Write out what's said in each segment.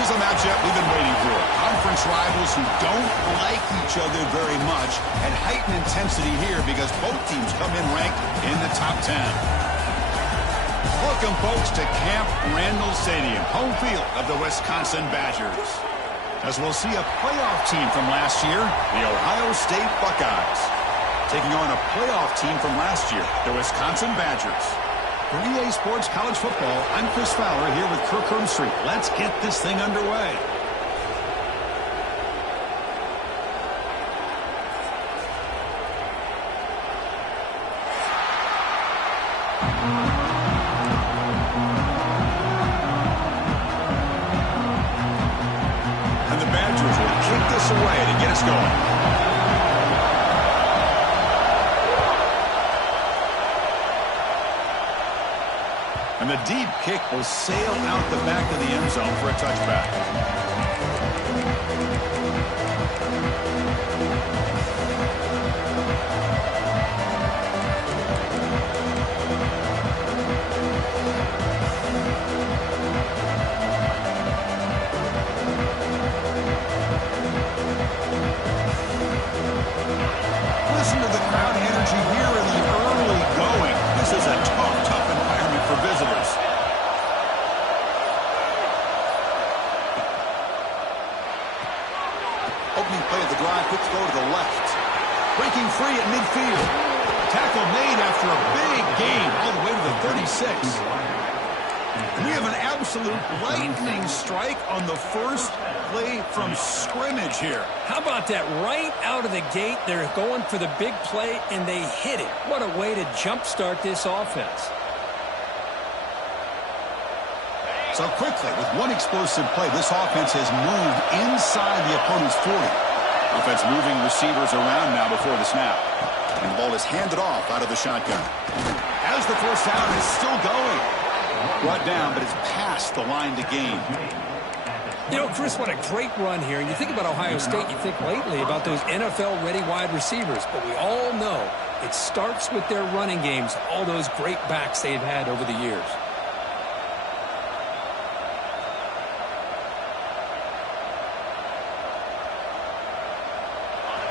This is a matchup we've been waiting for. Conference rivals who don't like each other very much, and heightened intensity here because both teams come in ranked in the top 10. Welcome, folks, to Camp Randall Stadium, home field of the Wisconsin Badgers. As we'll see a playoff team from last year, the Ohio State Buckeyes, taking on a playoff team from last year, the Wisconsin Badgers. For EA Sports College Football, I'm Chris Fowler here with Kirk Herbstreit. Let's get this thing underway. And the Badgers will kick this away to get us going. And the deep kick will sail out the back of the end zone for a touchback. Listen to the crowd energy here in the early going. This is a tough environment for visitors. Opening play of the drive, quick throw to the left. Breaking free at midfield. Tackle made after a big gain all the way to the 36. And we have an absolute lightning strike on the first play from scrimmage here. How about that? Right out of the gate, they're going for the big play, and they hit it. What a way to jumpstart this offense. So quickly, with one explosive play, this offense has moved inside the opponent's 40. Offense moving receivers around now before the snap. And the ball is handed off out of the shotgun. As the first down is still going. Brought down, but it's past the line to gain. You know, Chris, what a great run here. And you think about Ohio State, you think lately about those NFL-ready wide receivers. But we all know it starts with their running games, all those great backs they've had over the years.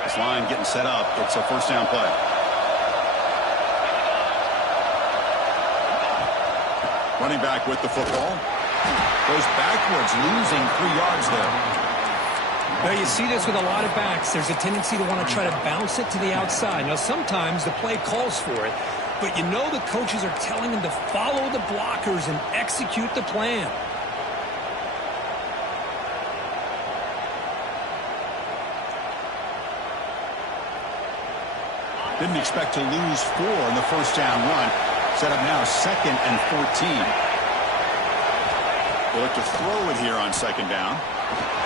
This line getting set up. It's a first down play. Running back with the football. Goes backwards, losing 3 yards there. Well, you see this with a lot of backs. There's a tendency to want to try to bounce it to the outside. Now, sometimes the play calls for it, but you know the coaches are telling them to follow the blockers and execute the plan. Didn't expect to lose 4 in the first down run. Set up now 2nd and 14. They'll look to throw it here on 2nd down.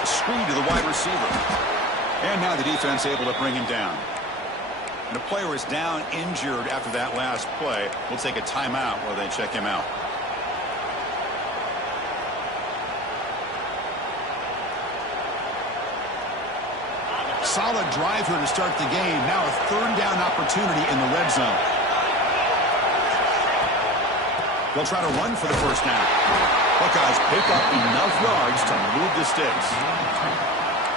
Screen to the wide receiver. And now the defense able to bring him down. And the player is down injured after that last play. We'll take a timeout while they check him out. Solid drive here to start the game. Now a 3rd down opportunity in the red zone. They'll try to run for the first down. Buckeyes pick up enough yards to move the sticks.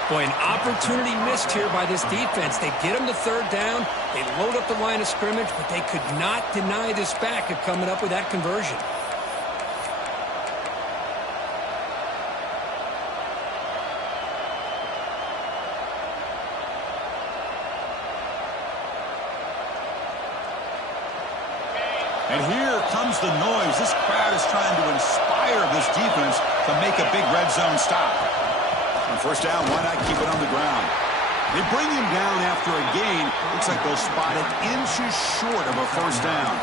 Boy, an opportunity missed here by this defense. They get them to 3rd down. They load up the line of scrimmage, but they could not deny this back of coming up with that conversion. And here comes the noise. This crowd is trying to inspire this defense to make a big red zone stop. On first down, why not keep it on the ground? They bring him down after a gain. Looks like they'll spot it inches short of a first down.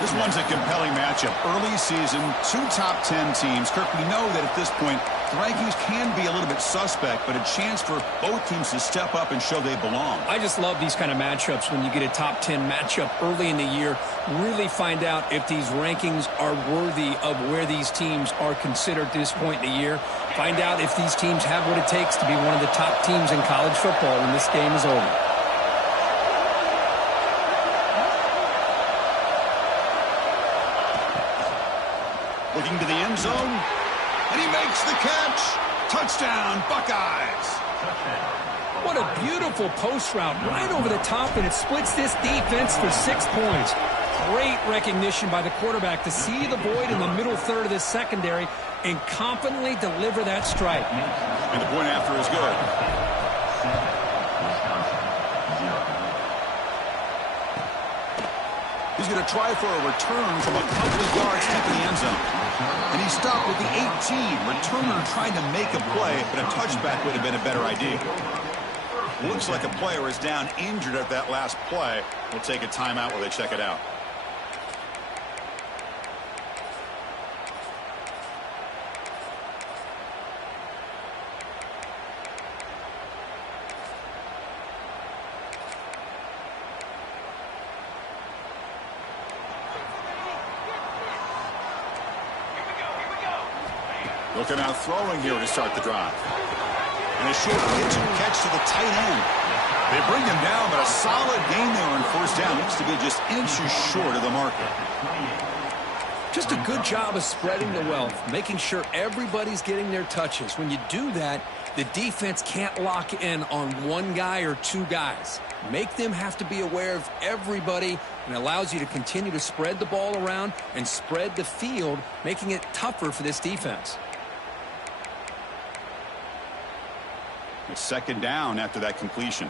This one's a compelling matchup. Early season, 2 top 10 teams. Kirk, we know that at this point, the rankings can be a little bit suspect, but a chance for both teams to step up and show they belong. I just love these kind of matchups when you get a top 10 matchup early in the year. Really find out if these rankings are worthy of where these teams are considered at this point in the year. Find out if these teams have what it takes to be one of the top teams in college football when this game is over. Looking to the end zone, and he makes the catch. Touchdown, Buckeyes. What a beautiful post route right over the top, and it splits this defense for 6 points. Great recognition by the quarterback to see the void in the middle third of this secondary and confidently deliver that strike. And the point after is good. He's going to try for a return from a couple of yards deep in the end zone. And he stopped with the 18. Returner trying to make a play, but a touchback would have been a better idea. Looks like a player is down injured at that last play. We'll take a timeout while they check it out. Looking out throwing here to start the drive. And a short pitch and catch to the tight end. They bring him down, but a solid gain there on first down. Looks to be just inches short of the marker. Just a good job of spreading the wealth, making sure everybody's getting their touches. When you do that, the defense can't lock in on one guy or two guys. Make them have to be aware of everybody, and allows you to continue to spread the ball around and spread the field, making it tougher for this defense. It's second down after that completion.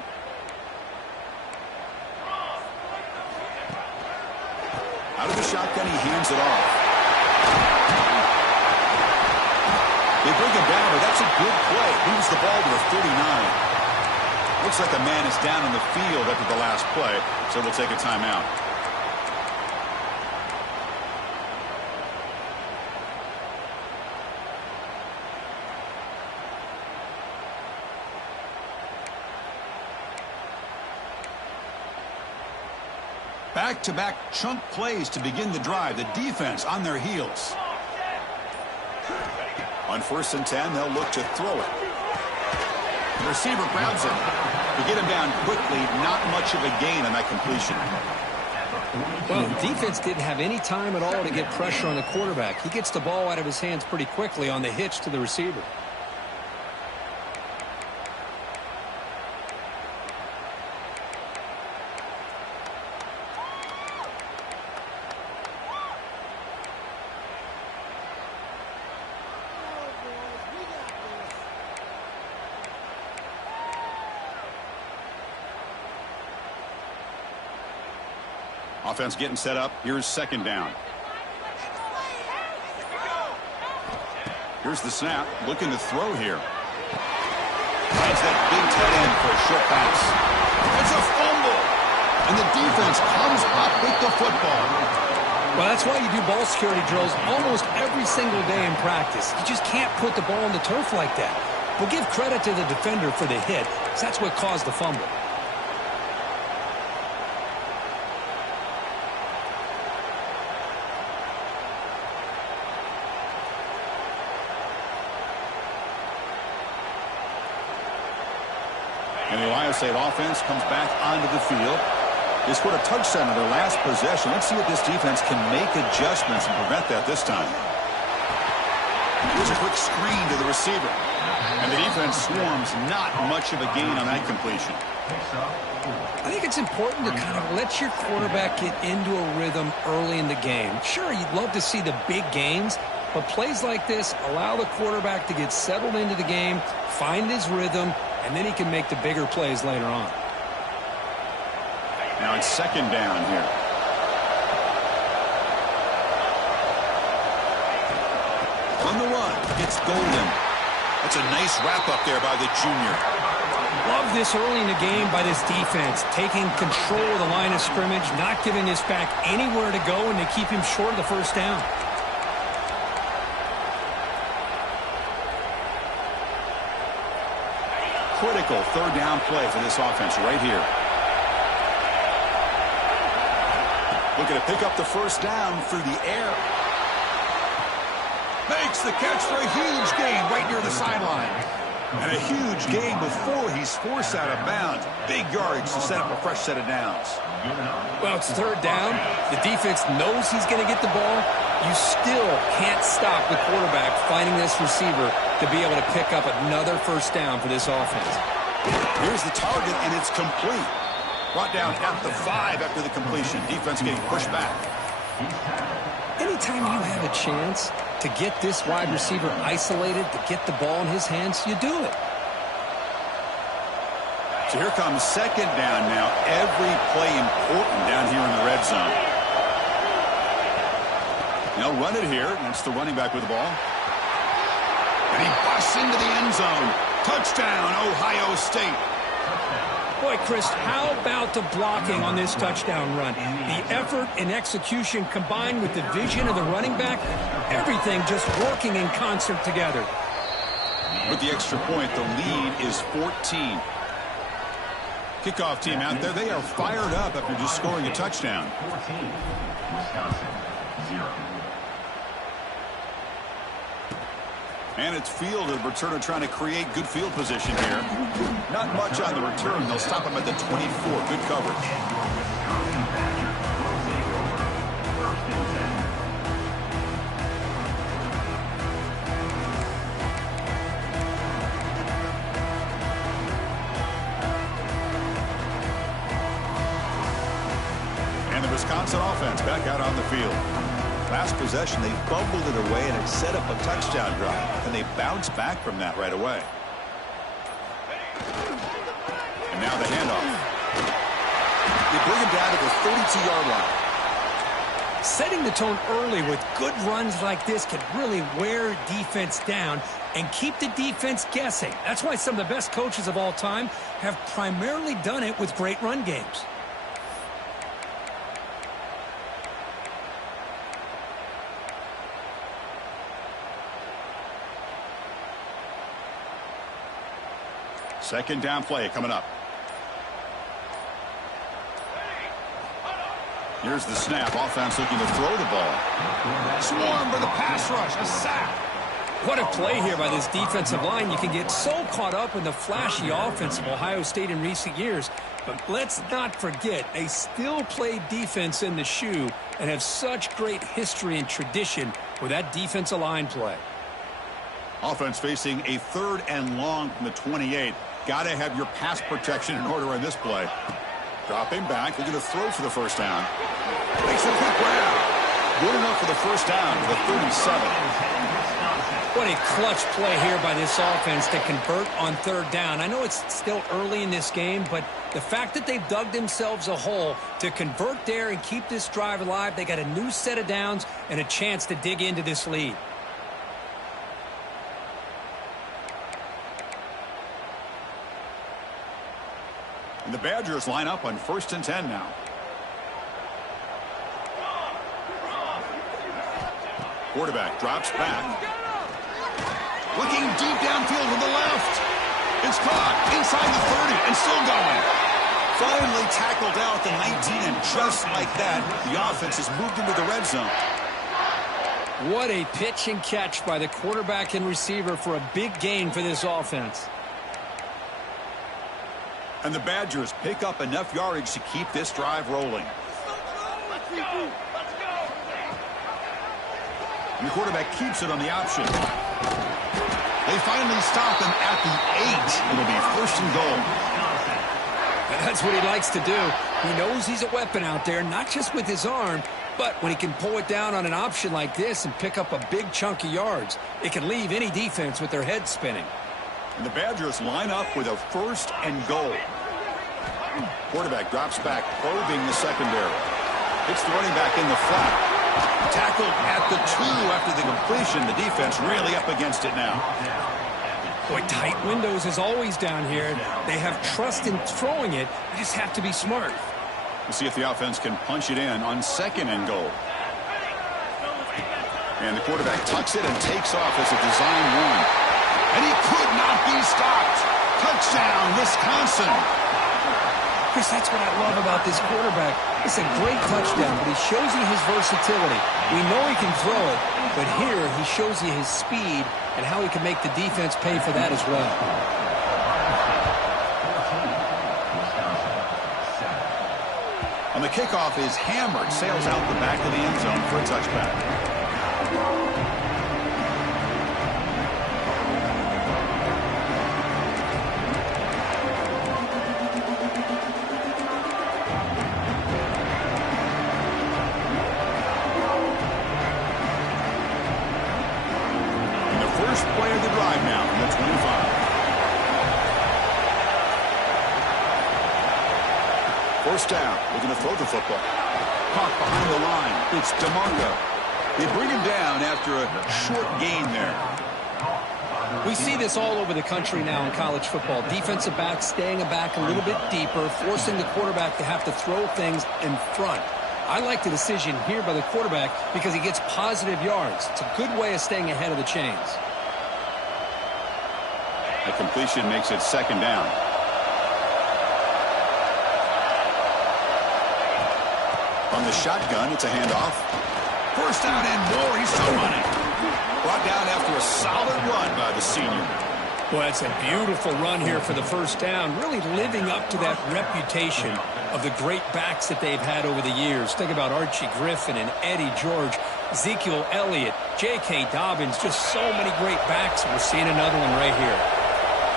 Out of the shotgun, he hands it off. They bring him down, but that's a good play. Moves the ball to the 39. Looks like the man is down on the field after the last play, so they'll take a timeout. Back-to-back chunk plays to begin the drive. The defense on their heels. On 1st and 10, they'll look to throw it. The receiver grabs it. To get him down quickly, not much of a gain on that completion. Well, the defense didn't have any time at all to get pressure on the quarterback. He gets the ball out of his hands pretty quickly on the hitch to the receiver. Offense getting set up. Here's second down. Here's the snap. Looking to throw here. Finds that big tight end for a short pass. It's a fumble. And the defense comes up with the football. Well, that's why you do ball security drills almost every single day in practice. You just can't put the ball on the turf like that. But give credit to the defender for the hit, because that's what caused the fumble. And the Ohio State offense comes back onto the field. They scored a touchdown on their last possession. Let's see if this defense can make adjustments and prevent that this time. Here's a quick screen to the receiver. And the defense swarms, not much of a gain on that completion. I think it's important to kind of let your quarterback get into a rhythm early in the game. Sure, you'd love to see the big gains, but plays like this allow the quarterback to get settled into the game, find his rhythm, and then he can make the bigger plays later on. Now it's second down here. On the run, it's Golden. That's a nice wrap-up there by the junior. Love this early in the game by this defense, taking control of the line of scrimmage, not giving this back anywhere to go, and they keep him short of the first down. Critical third down play for this offense right here. Looking to pick up the first down through the air. Makes the catch for a huge gain right near the sideline. And a huge gain before he's forced out of bounds. Big yards to set up a fresh set of downs. Well, it's third down. The defense knows he's going to get the ball. You still can't stop the quarterback finding this receiver to be able to pick up another first down for this offense. Here's the target, and it's complete. Brought down at the 5 after the completion. Defense getting pushed back. Anytime you have a chance to get this wide receiver isolated, to get the ball in his hands, you do it. So here comes second down now. Every play important down here in the red zone. They'll run it here. That's the running back with the ball. And he busts into the end zone. Touchdown, Ohio State. Boy, Chris, how about the blocking on this touchdown run? The effort and execution combined with the vision of the running back, everything just working in concert together. With the extra point, the lead is 14. Kickoff team out there, they are fired up after just scoring a touchdown. 14, Wisconsin, 0. And it's field, the returner trying to create good field position here. Not much on the return. They'll stop him at the 24. Good coverage. And the Wisconsin offense back out on the field. Last possession, they fumbled it away, and it set up a touchdown drive. And they bounced back from that right away. And now the handoff. They bring him down to the 32-yard line. Setting the tone early with good runs like this can really wear defense down and keep the defense guessing. That's why some of the best coaches of all time have primarily done it with great run games. Second down play coming up. Here's the snap. Offense looking to throw the ball. Swarm for the pass rush. A sack. What a play here by this defensive line. You can get so caught up in the flashy offense of Ohio State in recent years. But let's not forget, they still play defense in the shoe and have such great history and tradition with that defensive line play. Offense facing a 3rd and long from the 28. Got to have your pass protection in order on this play. Dropping back. They're going to throw for the first down. Makes a quick grab. Good enough for the first down to the 37. What a clutch play here by this offense to convert on 3rd down. I know it's still early in this game, but the fact that they've dug themselves a hole to convert there and keep this drive alive, they got a new set of downs and a chance to dig into this lead. And the Badgers line up on 1st and 10 now. Quarterback drops back. Looking deep downfield to the left. It's caught inside the 30 and still going. Finally tackled out the 19, and just like that, the offense has moved into the red zone. What a pitch and catch by the quarterback and receiver for a big gain for this offense. And the Badgers pick up enough yardage to keep this drive rolling. And the quarterback keeps it on the option. They finally stop him at the 8. It'll be 1st and goal. That's what he likes to do. He knows he's a weapon out there, not just with his arm, but when he can pull it down on an option like this and pick up a big chunk of yards, it can leave any defense with their head spinning. And the Badgers line up with a 1st and goal. Quarterback drops back, probing the secondary. Hits the running back in the flat. Tackled at the 2 after the completion. The defense really up against it now. Boy, tight windows as always down here. They have trust in throwing it. They just have to be smart. We'll see if the offense can punch it in on 2nd and goal. And the quarterback tucks it and takes off as a design run. And he could not be stopped. Touchdown, Wisconsin. Chris, that's what I love about this quarterback. It's a great touchdown, but he shows you his versatility. We know he can throw it, but here he shows you his speed and how he can make the defense pay for that as well. On the kickoff is hammered, sails out the back of the end zone for a touchback. First down. Looking to throw the football. Caught behind the line. It's DeMarco. They bring him down after a short gain there. We see this all over the country now in college football. Defensive backs staying back a little bit deeper, forcing the quarterback to have to throw things in front. I like the decision here by the quarterback because he gets positive yards. It's a good way of staying ahead of the chains. A completion makes it second down. From the shotgun, it's a handoff. First down and more. He's still running. Brought down after a solid run by the senior. Well, that's a beautiful run here for the first down, really living up to that reputation of the great backs that they've had over the years. Think about Archie Griffin and Eddie George, Ezekiel Elliott, J.K. Dobbins, just so many great backs. We're seeing another one right here.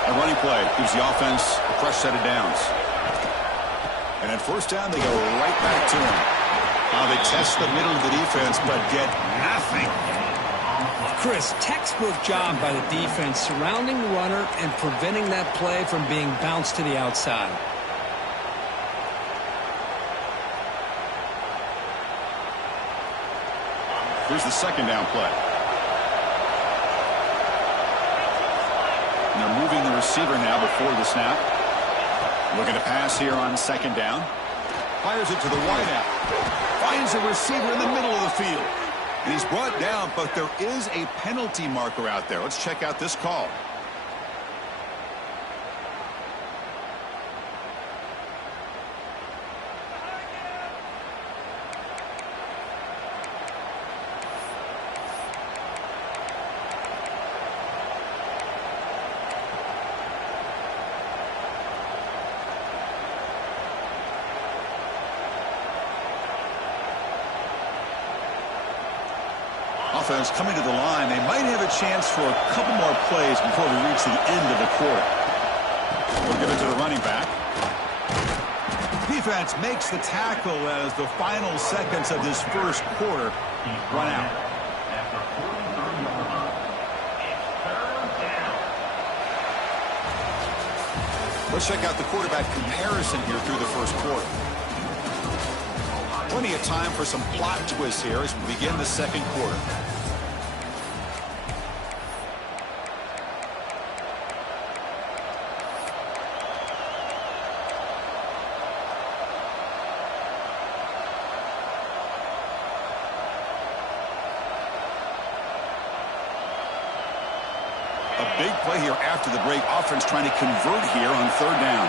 A running play gives the offense a fresh set of downs. And at first down, they go right back to him. They test the middle of the defense, but get nothing. Chris, textbook job by the defense surrounding the runner and preventing that play from being bounced to the outside. Here's the second down play. And they're moving the receiver now before the snap. Looking to pass here on second down. Fires it to the wideout. Finds a receiver in the middle of the field. And he's brought down, but there is a penalty marker out there. Let's check out this call. Offense coming to the line. They might have a chance for a couple more plays before we reach the end of the quarter. We'll give it to the running back. Defense makes the tackle as the final seconds of this first quarter run out. Let's check out the quarterback comparison here through the first quarter. Plenty of time for some plot twists here as we begin the second quarter. A big play here after the break. Offense trying to convert here on third down.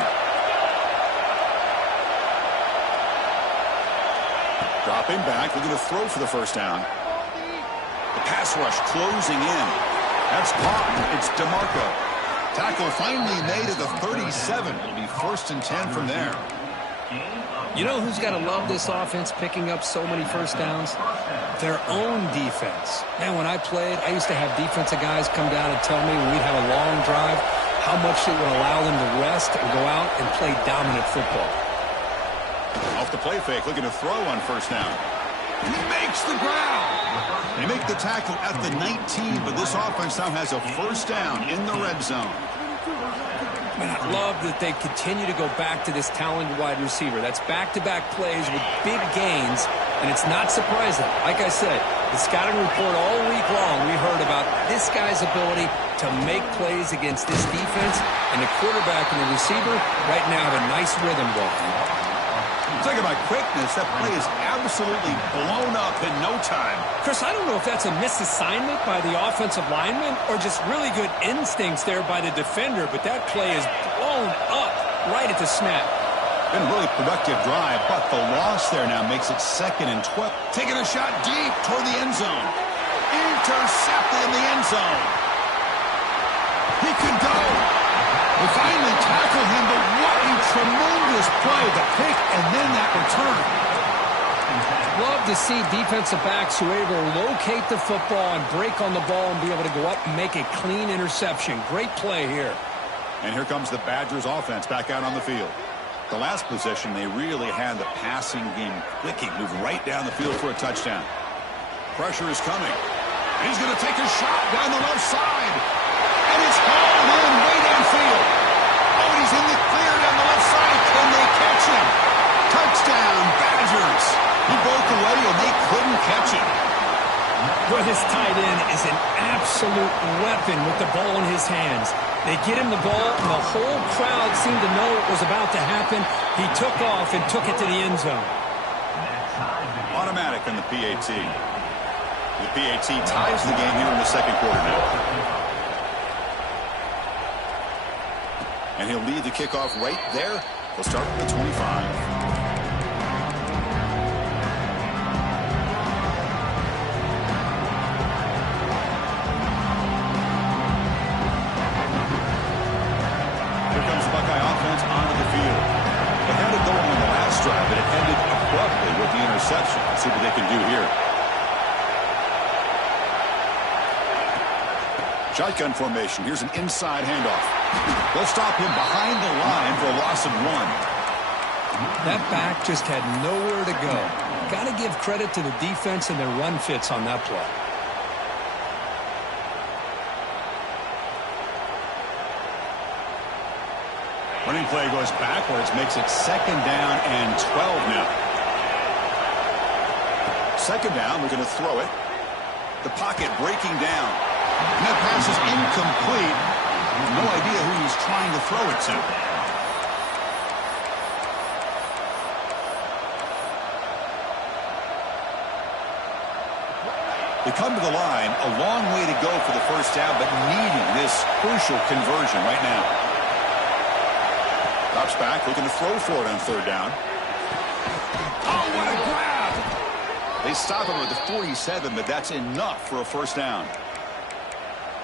Dropping back, looking to throw for the first down. The pass rush closing in. That's caught. It's DeMarco. Tackle finally made at the 37. It'll be 1st and 10 from there. You know who's got to love this offense picking up so many first downs? Their own defense. Man, when I played, I used to have defensive guys come down and tell me when we'd have a long drive how much it would allow them to rest and go out and play dominant football. Off the play fake, looking to throw on first down. He makes the ground. They make the tackle at the 19, but this offense now has a first down in the red zone. Man, I love that they continue to go back to this talented wide receiver. That's back-to-back plays with big gains, and it's not surprising. Like I said, the scouting report all week long, we heard about this guy's ability to make plays against this defense, and the quarterback and the receiver right now have a nice rhythm going. Talking about quickness, that play is absolutely blown up in no time. Chris, I don't know if that's a misassignment by the offensive lineman or just really good instincts there by the defender, but that play is blown up right at the snap. Been a really productive drive, but the loss there now makes it 2nd and 12. Taking a shot deep toward the end zone. Intercepted in the end zone. He can go. They finally tackle him, but what a tremendous play. The pick and then that return. Love to see defensive backs who are able to locate the football and break on the ball and be able to go up and make a clean interception. Great play here. And here comes the Badgers offense back out on the field. The last possession, they really had the passing game clicking. Move right down the field for a touchdown. Pressure is coming. He's going to take a shot down the left side. And it's hauled in way downfield. Oh, he's in the clear down the left side. Can they catch him? is an absolute weapon with the ball in his hands. They get him the ball, and the whole crowd seemed to know what was about to happen. He took off and took it to the end zone. Automatic on the PAT. The PAT ties the game here in the second quarter now. And he'll lead the kickoff right there. He'll start with the 25. But it ended abruptly with the interception. Let's see what they can do here. Shotgun formation. Here's an inside handoff. They'll stop him behind the line for a loss of 1. That back just had nowhere to go. Got to give credit to the defense and their run fits on that play. Running play goes backwards, makes it 2nd down and 12 now. 2nd down, we're going to throw it. The pocket breaking down. And that pass is incomplete. No idea who he's trying to throw it to. They come to the line, a long way to go for the first down, but needing this crucial conversion right now. Drops back, looking to throw for it on 3rd down. Oh, what a grab! They stop him at the 47, but that's enough for a first down.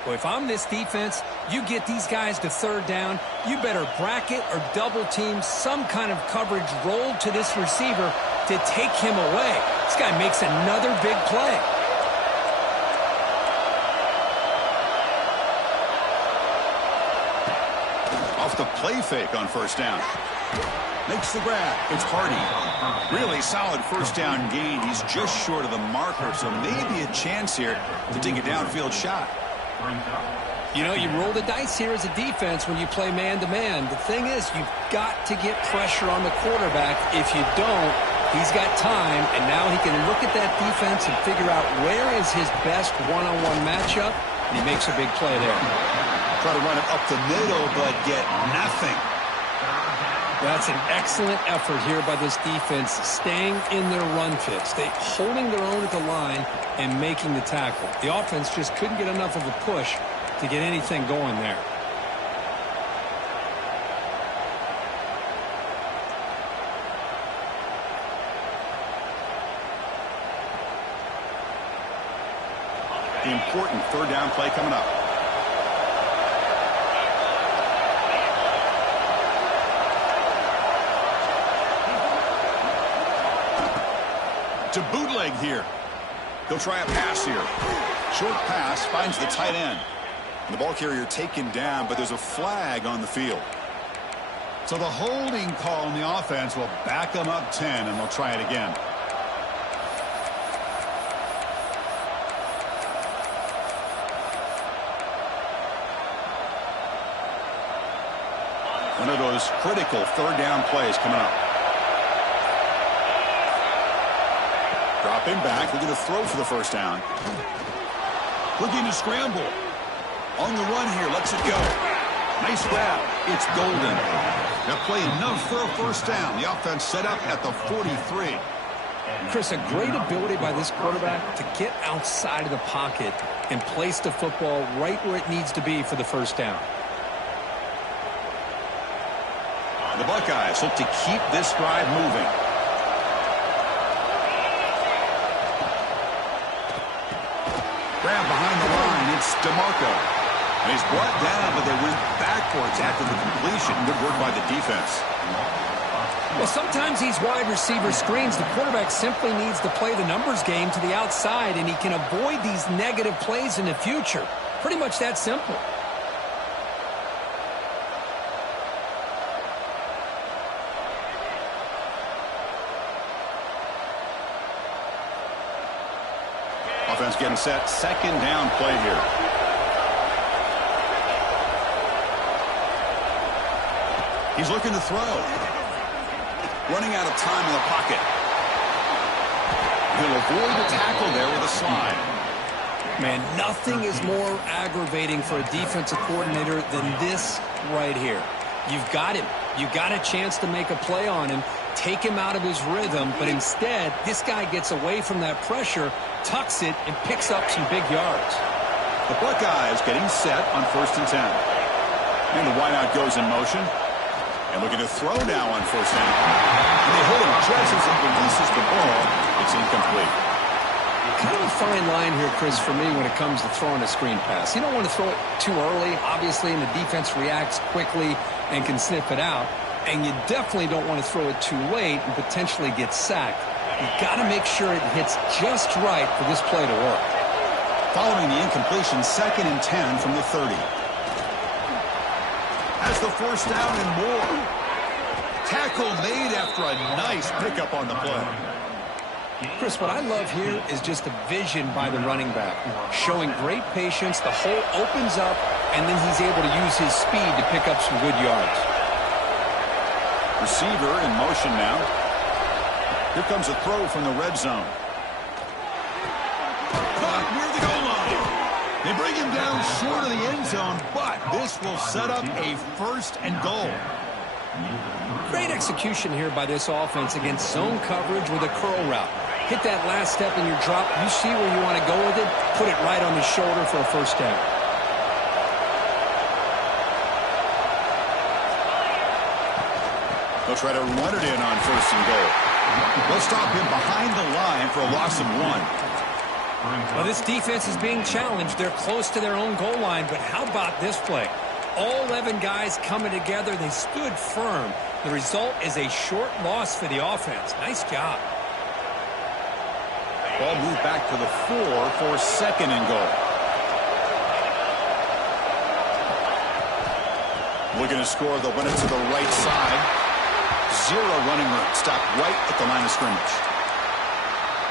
Well, if I'm this defense, you get these guys to 3rd down, you better bracket or double team some kind of coverage rolled to this receiver to take him away. This guy makes another big play. Off the play fake on 1st down. Makes the grab. It's Hardy. Really solid first down gain. He's just short of the marker, so maybe a chance here to take a downfield shot. You know, you roll the dice here as a defense when you play man-to-man. The thing is, you've got to get pressure on the quarterback. If you don't, he's got time, and now he can look at that defense and figure out where is his best one-on-one matchup, and he makes a big play there. Try to run it up the middle, but get nothing. That's an excellent effort here by this defense, staying in their run fits. They holding their own at the line and making the tackle. The offense just couldn't get enough of a push to get anything going there. The important 3rd down play coming up. To bootleg here. He'll try a pass here. Short pass finds the tight end. And the ball carrier taken down, but there's a flag on the field. So the holding call on the offense will back them up 10, and they'll try it again. One of those critical 3rd down plays coming up. Dropping back, looking to throw for the first down. Looking to scramble. On the run here, lets it go. Nice grab. It's golden. That play enough for a first down. The offense set up at the 43. Chris, a great ability by this quarterback to get outside of the pocket and place the football right where it needs to be for the first down. The Buckeyes look to keep this drive moving. Grab behind the line. It's DeMarco. And he's brought down, but they went backwards after the completion. Good work by the defense. Well, sometimes these wide receiver screens, the quarterback simply needs to play the numbers game to the outside, and he can avoid these negative plays in the future. Pretty much that simple. Offense getting set. 2nd down play here. He's looking to throw. Running out of time in the pocket. He'll avoid the tackle there with a slide. Man, nothing is more aggravating for a defensive coordinator than this right here. You've got him. You got a chance to make a play on him, take him out of his rhythm, but instead, this guy gets away from that pressure, tucks it, and picks up some big yards. The Buckeyes getting set on 1st and 10. And the wideout goes in motion. And looking to throw now on 1st down. And they hit him just as he releases the ball. It's incomplete. Kind of a fine line here, Chris, for me when it comes to throwing a screen pass. You don't want to throw it too early, obviously, and the defense reacts quickly and can sniff it out. And you definitely don't want to throw it too late and potentially get sacked. You've got to make sure it hits just right for this play to work. Following the incompletion, 2nd and 10 from the 30. Has the 1st down and more. Tackle made after a nice pickup on the play. Chris, what I love here is just the vision by the running back. Showing great patience, the hole opens up, and then he's able to use his speed to pick up some good yards. Receiver in motion now. Here comes a throw from the red zone. Caught near the goal line. They bring him down short of the end zone, but this will set up a 1st and goal. Great execution here by this offense against zone coverage with a curl route. Hit that last step in your drop. You see where you want to go with it. Put it right on the shoulder for a 1st down. They'll try to run it in on 1st and goal. They'll stop him behind the line for a loss of 1. Well, this defense is being challenged. They're close to their own goal line, but how about this play? All 11 guys coming together. They stood firm. The result is a short loss for the offense. Nice job. Ball moved back to the 4 for 2nd and goal. Looking to score, they'll run it to the right side. 0 running room. Stopped right at the line of scrimmage.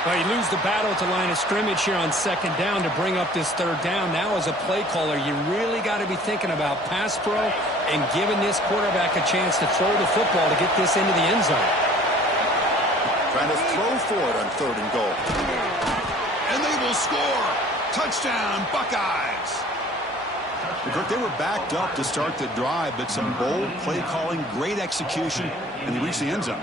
Well, you lose the battle at the line of scrimmage here on 2nd down to bring up this 3rd down. Now, as a play caller, you really got to be thinking about pass pro and giving this quarterback a chance to throw the football to get this into the end zone. Trying to throw for it on 3rd and goal. And they will score. Touchdown, Buckeyes. They were backed up to start the drive, but some bold play calling, great execution, and they reached the end zone.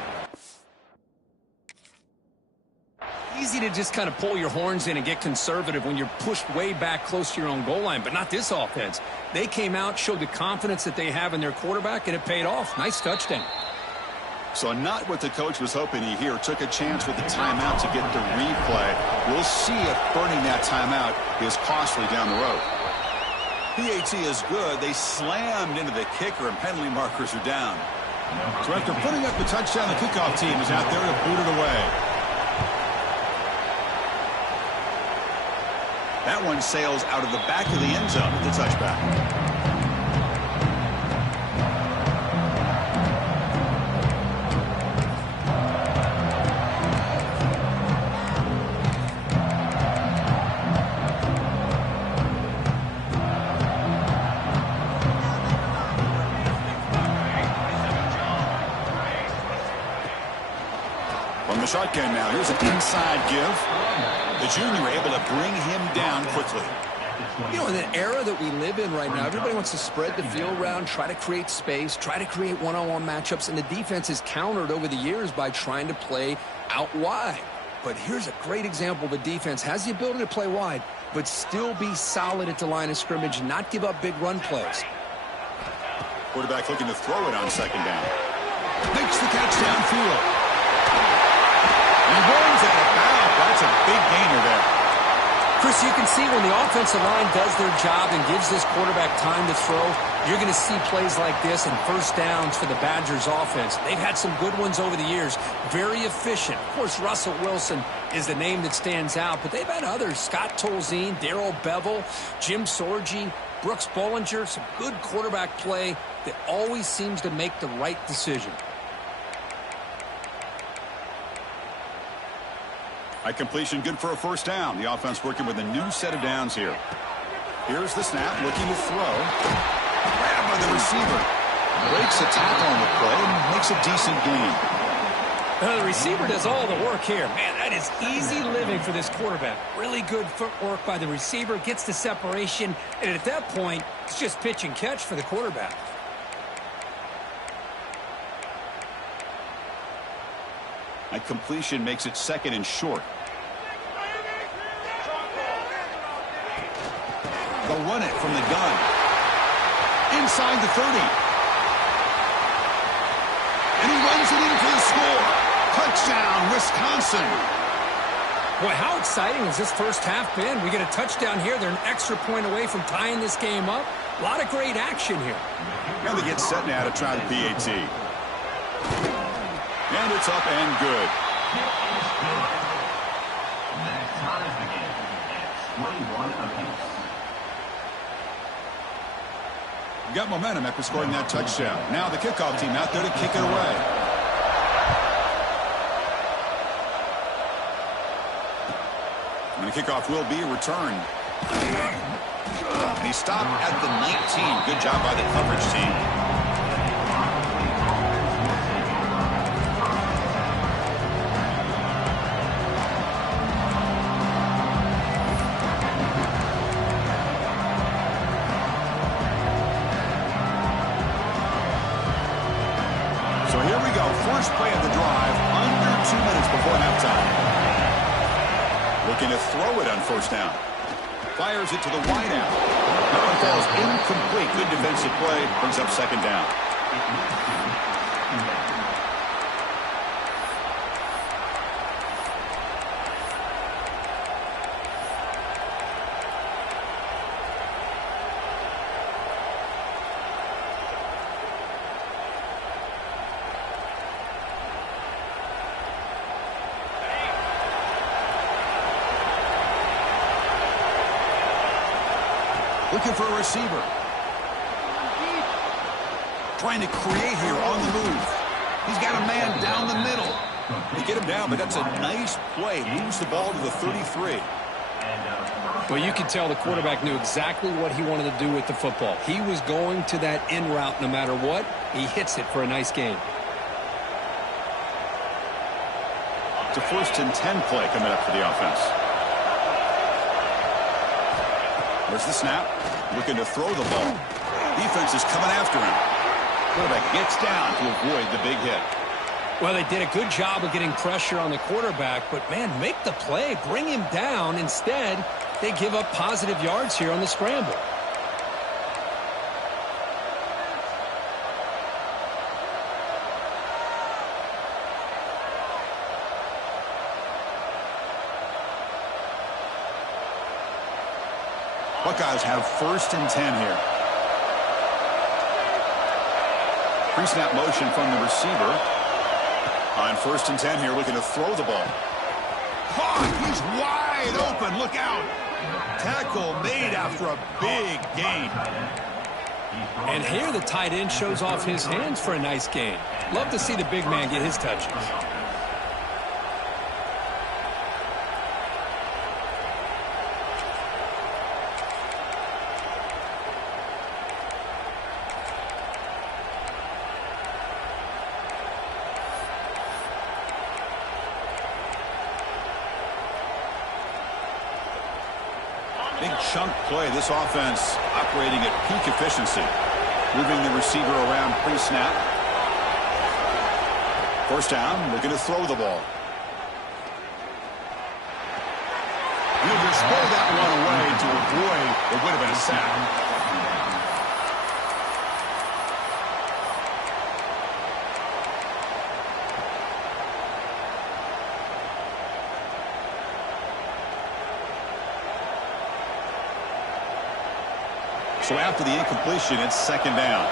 Easy to just kind of pull your horns in and get conservative when you're pushed way back close to your own goal line, but not this offense. They came out, showed the confidence that they have in their quarterback, and it paid off. Nice touchdown. So not what the coach was hoping to hear. Took a chance with the timeout to get the replay. We'll see if burning that timeout is costly down the road. PAT is good. They slammed into the kicker, and penalty markers are down. So after putting up the touchdown, the kickoff team is out there to boot it away. That one sails out of the back of the end zone with the touchback. From the shotgun now, here's an inside give. The junior able to bring him down quickly. You know, in the era that we live in right now, everybody wants to spread the field around, try to create space, try to create one-on-one matchups, and the defense is countered over the years by trying to play out wide. But here's a great example. The defense has the ability to play wide, but still be solid at the line of scrimmage and not give up big run plays. Quarterback looking to throw it on 2nd down. Makes the catch downfield. He runs out of bounds. That's a big gainer there. Chris, you can see when the offensive line does their job and gives this quarterback time to throw, you're going to see plays like this and 1st downs for the Badgers offense. They've had some good ones over the years. Very efficient. Of course, Russell Wilson is the name that stands out, but they've had others. Scott Tolzien, Darrell Bevel, Jim Sorgi, Brooks Bollinger. Some good quarterback play that always seems to make the right decision. High completion, good for a 1st down. The offense working with a new set of downs here. Here's the snap, looking to throw. Grabbed by the receiver. Breaks a tackle on the play and makes a decent gain. The receiver does all the work here. Man, that is easy living for this quarterback. Really good footwork by the receiver, gets the separation, and at that point, it's just pitch and catch for the quarterback. That completion makes it 2nd and short. They'll run it from the gun. Inside the 30. And he runs it in for the score. Touchdown, Wisconsin. Boy, how exciting has this first half been? We get a touchdown here. They're an extra point away from tying this game up. A lot of great action here. Now they get set now to try the PAT. And it's up and good. That ties the game at 21 apiece. Got momentum after scoring that touchdown. Now the kickoff team out there to kick it away. And the kickoff will be returned. And he stopped at the 19. Good job by the coverage team. So here we go. First play of the drive, under 2 minutes before halftime. Looking to throw it on first down. Fires it to the wideout. That one falls incomplete. Good defensive play. Brings up 2nd down. Looking for a receiver. Trying to create here on the move. He's got a man down the middle. They get him down, but that's a nice play. Moves the ball to the 33. Well, you can tell the quarterback knew exactly what he wanted to do with the football. He was going to that in route no matter what. He hits it for a nice gain. It's a 1st and 10 play coming up for the offense. There's the snap. Looking to throw the ball. Defense is coming after him. Quarterback gets down to avoid the big hit. Well, they did a good job of getting pressure on the quarterback, but, man, make the play. Bring him down. Instead, they give up positive yards here on the scramble. Buckeyes have 1st and 10 here. Pre-snap motion from the receiver. On 1st and 10 here, looking to throw the ball. Caught! He's wide open. Look out. Tackle made after a big gain. And here the tight end shows off his hands for a nice gain. Love to see the big man get his touches. Big chunk play. This offense operating at peak efficiency. Moving the receiver around pre-snap. First down, looking to throw the ball. He'll just throw that one away to avoid what would have been a sack. So after the incompletion, it's 2nd down.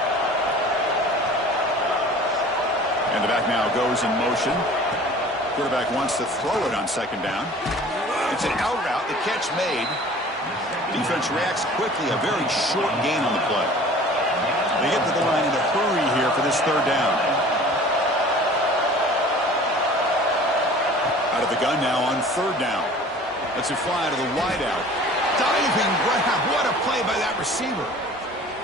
And the back now goes in motion. Quarterback wants to throw it on 2nd down. It's an out route. The catch made. Defense reacts quickly. A very short gain on the play. They get to the line in a hurry here for this 3rd down. Out of the gun now on 3rd down. Lets it fly to the wideout. Diving grab. What a play by that receiver.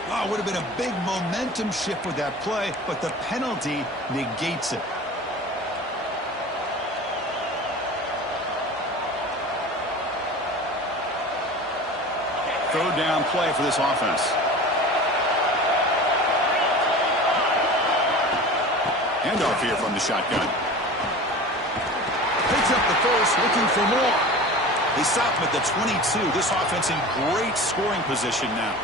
Oh, would have been a big momentum shift with that play, but the penalty negates it. third down play for this offense. Handoff here from the shotgun. Picks up the first, looking for more. They stop him at the 22. This offense in great scoring position now.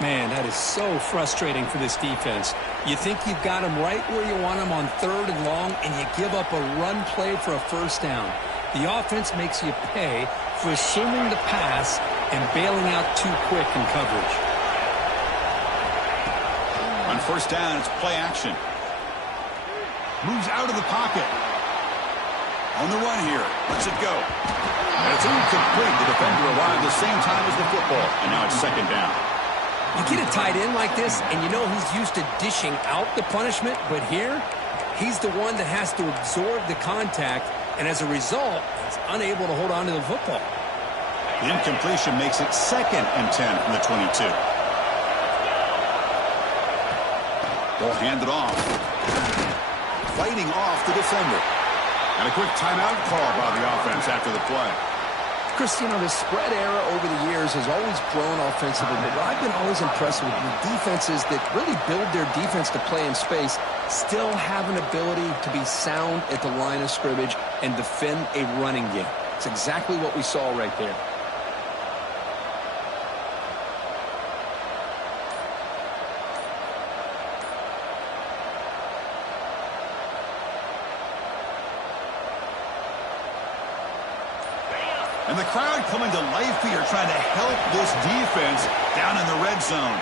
Man, that is so frustrating for this defense. You think you've got them right where you want them on third and long, and you give up a run play for a first down. The offense makes you pay for assuming the pass and bailing out too quick in coverage. On first down, it's play action. Moves out of the pocket. On the run here. Lets it go. And it's incomplete. The defender arrived the same time as the football. And now it's second down. You get a tight end like this, and you know he's used to dishing out the punishment, but here, he's the one that has to absorb the contact, and as a result, he's unable to hold on to the football. The incompletion makes it 2nd and 10 from the 22. Ball handed off. Fighting off the defender. And a quick timeout call by the offense after the play. Chris, you know, the spread era over the years has always grown offensively, but what I've been always impressed with the defenses that really build their defense to play in space still have an ability to be sound at the line of scrimmage and defend a running game. It's exactly what we saw right there. And the crowd coming to life here, trying to help this defense down in the red zone.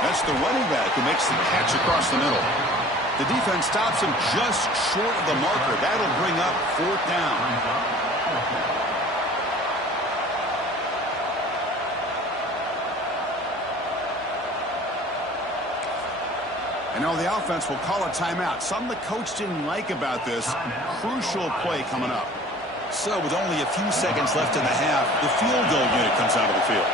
That's the running back who makes the catch across the middle. The defense stops him just short of the marker. That'll bring up 4th down. And now the offense will call a timeout. Something the coach didn't like about this. Crucial play coming up. So with only a few seconds left in the half, the field goal unit comes out of the field.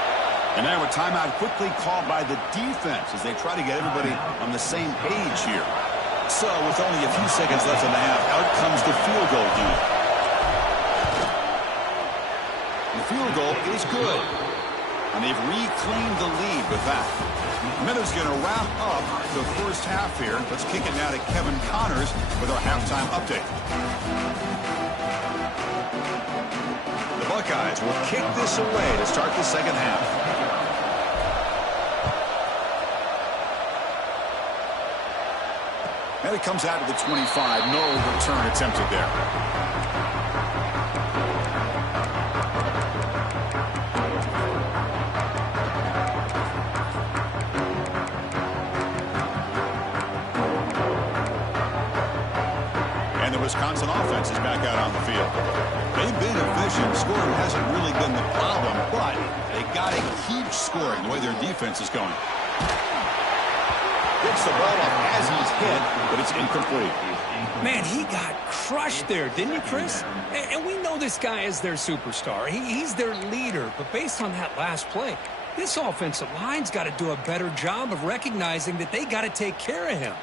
And now a timeout quickly called by the defense as they try to get everybody on the same page here. So with only a few seconds left in the half, out comes the field goal unit. And the field goal is good. And they've reclaimed the lead with that. Minutes going to wrap up the first half here. Let's kick it now to Kevin Connors with our halftime update. Buckeyes will kick this away to start the second half. And it comes out to the 25. No return attempted there. And the Wisconsin offense is back out on the field. They've been efficient. Scoring hasn't really been the problem, but they got to keep scoring the way their defense is going. Gets the ball up as he's hit, but it's incomplete. Man, he got crushed there, didn't you, Chris? And we know this guy is their superstar. He's their leader, but based on that last play, this offensive line's got to do a better job of recognizing that they got to take care of him.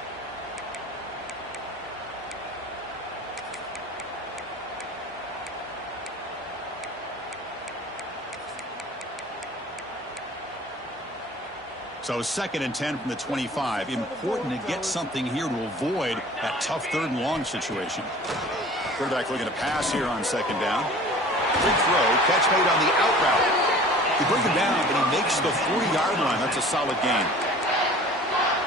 So 2nd and 10 from the 25. Important to get something here to avoid that tough 3rd and long situation. Quarterback looking to pass here on 2nd down. Big throw. Catch made on the out route. He brings him down, but he makes the 40-yard line. That's a solid gain.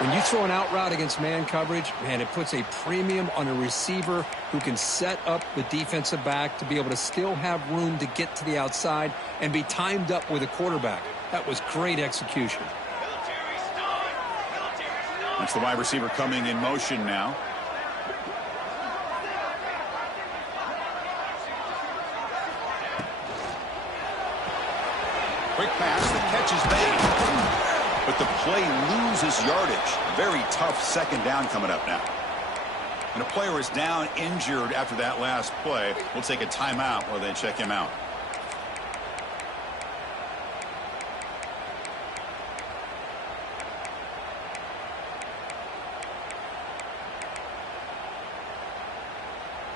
When you throw an out route against man coverage, man, it puts a premium on a receiver who can set up the defensive back to be able to still have room to get to the outside and be timed up with a quarterback. That was great execution. That's the wide receiver coming in motion now. Quick pass, the catch is made. But the play loses yardage. Very tough 2nd down coming up now. And a player is down injured after that last play. We'll take a timeout while they check him out.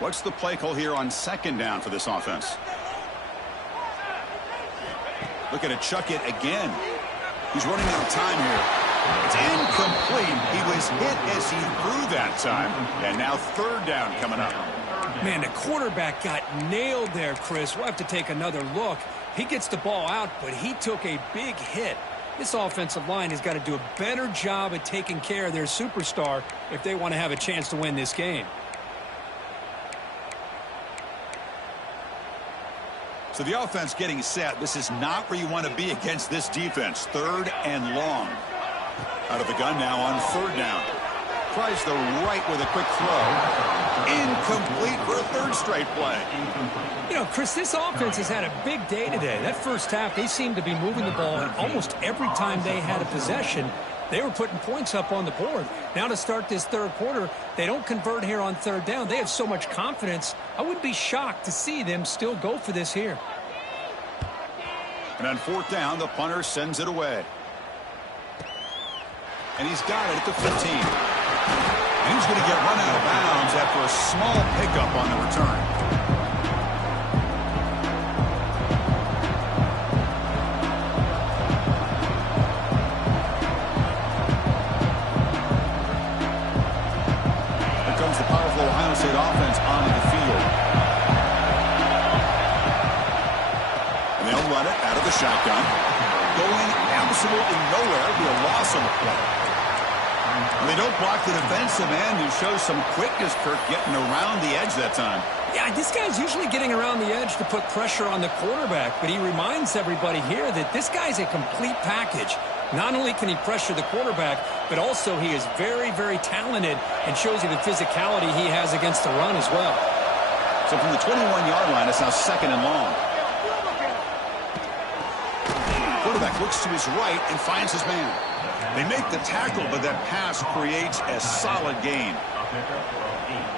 What's the play call here on 2nd down for this offense? The looking to chuck it again. He's running out of time here. It's incomplete. He was hit as he threw that time. And now third down coming up. Man, the quarterback got nailed there, Chris. We'll have to take another look. He gets the ball out, but he took a big hit. This offensive line has got to do a better job at taking care of their superstar if they want to have a chance to win this game. So the offense getting set. This is not where you want to be against this defense. Third and long. Out of the gun now on third down. Tries the right with a quick throw. Incomplete for a third straight play. You know, Chris, this offense has had a big day today. That first half, they seemed to be moving the ball, and almost every time they had a possession, they were putting points up on the board. Now to start this third quarter, they don't convert here on third down. They have so much confidence. I wouldn't be shocked to see them still go for this here. And on fourth down, the punter sends it away. And he's got it at the 15. And he's going to get run out of bounds after a small pickup on the return. Here comes the powerful Ohio State offense onto the field. And they'll run it out of the shotgun. Going absolutely nowhere. It'll be a loss on the play. And they don't block the defensive end, who shows some quickness, Kirk, getting around the edge that time. Yeah, this guy's usually getting around the edge to put pressure on the quarterback, but he reminds everybody here that this guy's a complete package. Not only can he pressure the quarterback, but also he is very, very talented and shows you the physicality he has against the run as well. So from the 21-yard line, it's now second and long. Quarterback looks to his right and finds his man. They make the tackle, but that pass creates a solid gain.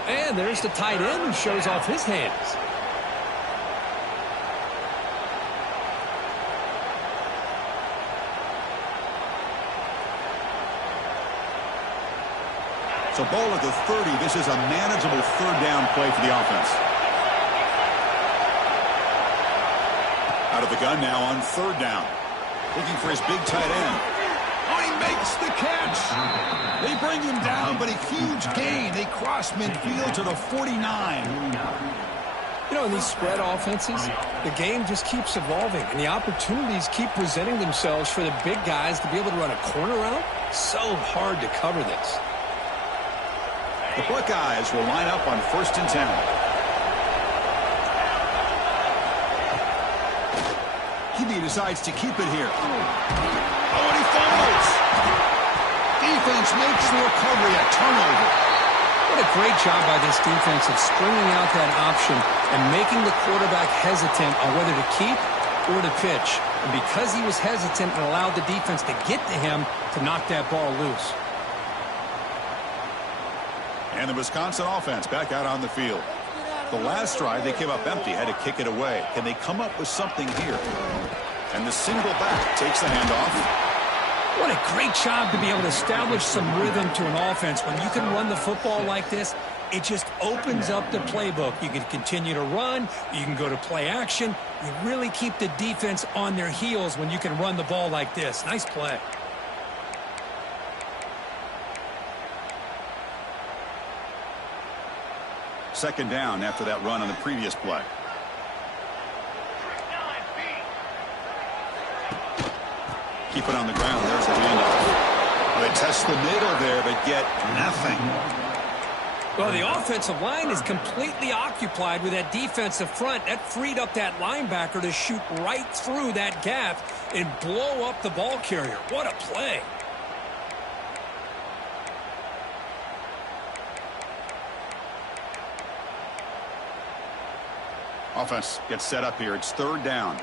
And there's the tight end who shows off his hands. So ball at the 30. This is a manageable third down play for the offense. Out of the gun now on third down. Looking for his big tight end. Oh, he makes the catch. They bring him down, but a huge gain. They cross midfield to the 49. You know, in these spread offenses, the game just keeps evolving, and the opportunities keep presenting themselves for the big guys to be able to run a corner route. So hard to cover this. The Buckeyes will line up on 1st and 10. He decides to keep it here. Oh, and he fumbles. Defense makes the recovery a turnover. What a great job by this defense of stringing out that option and making the quarterback hesitant on whether to keep or to pitch. And because he was hesitant, it allowed the defense to get to him to knock that ball loose. And the Wisconsin offense back out on the field. The last drive, they came up empty, had to kick it away. Can they come up with something here? And the single back takes the handoff. What a great job to be able to establish some rhythm to an offense. When you can run the football like this, it just opens up the playbook. You can continue to run. You can go to play action. You really keep the defense on their heels when you can run the ball like this. Nice play. Second down after that run on the previous play. Keep it on the ground. There's the handoff. They test the middle there, but get nothing. Well, the offensive line is completely occupied with that defensive front. That freed up that linebacker to shoot right through that gap and blow up the ball carrier. What a play. Offense gets set up here. It's third down.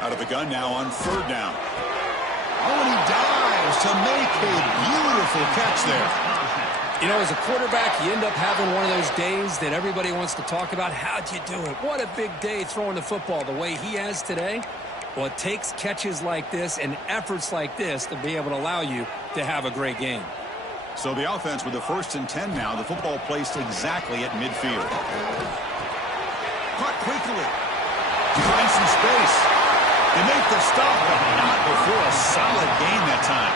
Out of the gun now on third down. Oh, and he dives to make a beautiful catch there. You know, as a quarterback, you end up having one of those days that everybody wants to talk about. How'd you do it? What a big day throwing the football the way he has today. Well, it takes catches like this and efforts like this to be able to allow you to have a great game. So the offense with the 1st and 10 now. The football placed exactly at midfield. Caught quickly. Find some space. They make the stop, but not before a solid gain that time.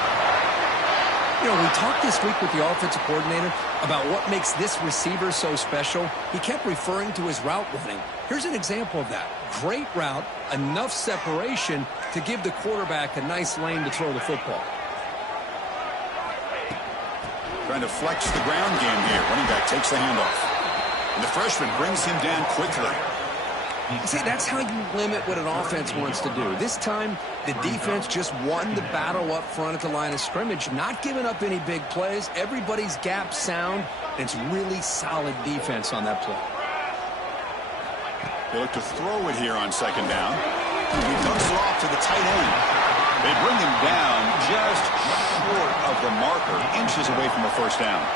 You know, we talked this week with the offensive coordinator about what makes this receiver so special. He kept referring to his route running. Here's an example of that. Great route, enough separation to give the quarterback a nice lane to throw the football. Trying to flex the ground game here. Running back takes the handoff. And the freshman brings him down quickly. See, that's how you limit what an offense wants to do. This time, the defense just won the battle up front at the line of scrimmage, not giving up any big plays. Everybody's gap sound. It's really solid defense on that play. They look to throw it here on second down. He dumps it off to the tight end. They bring him down just short of the marker, inches away from a first down.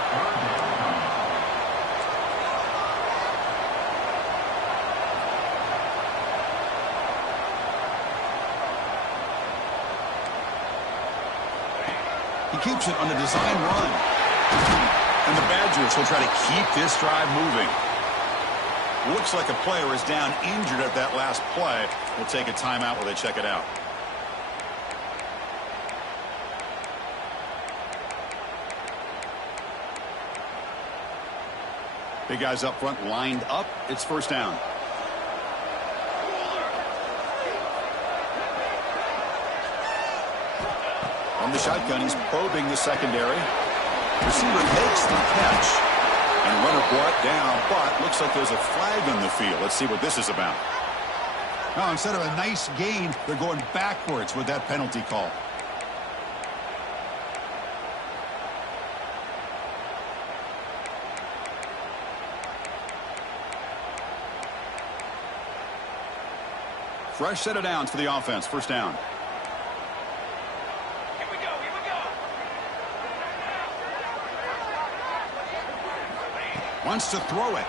He keeps it on the design run. And the Badgers will try to keep this drive moving. Looks like a player is down injured at that last play. We'll take a timeout while they check it out. Big guys up front lined up. It's first down. On the shotgun, he's probing the secondary. Receiver makes the catch. And runner brought down, but looks like there's a flag on the field. Let's see what this is about. Now, instead of a nice gain, they're going backwards with that penalty call. Fresh set of downs for the offense. First down. Wants to throw it.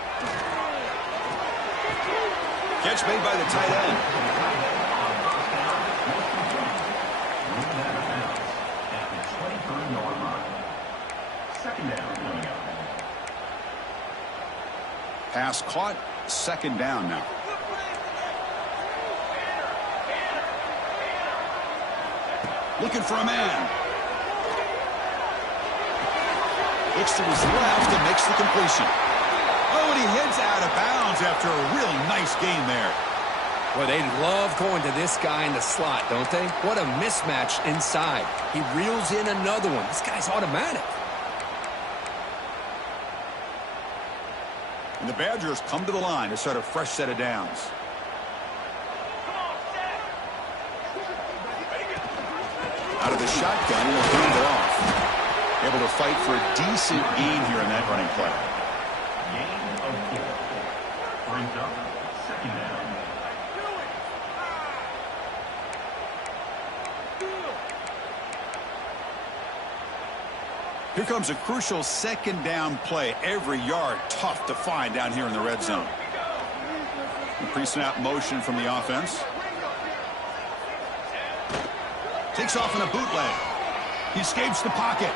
Catch made by the tight end. Pass caught. Second down now. Looking for a man. Looks to his left and makes the completion. Oh, and he heads out of bounds after a really nice gain there. Well, they love going to this guy in the slot, don't they? What a mismatch inside. He reels in another one. This guy's automatic. And the Badgers come to the line to start a fresh set of downs. Out of the shotgun, he'll hand it off. Able to fight for a decent gain here in that running play. Gain of 4. Brings up second down. Here comes a crucial second down play. Every yard tough to find down here in the red zone. Pre-snap motion from the offense. Takes off in a bootleg. He escapes the pocket.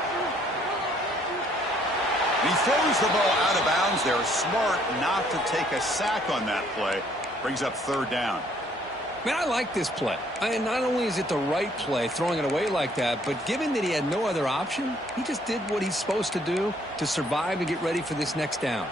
He throws the ball out of bounds there. Smart not to take a sack on that play. Brings up third down. Man, I like this play. Not only is it the right play, throwing it away like that, but given that he had no other option, he just did what he's supposed to do to survive and get ready for this next down.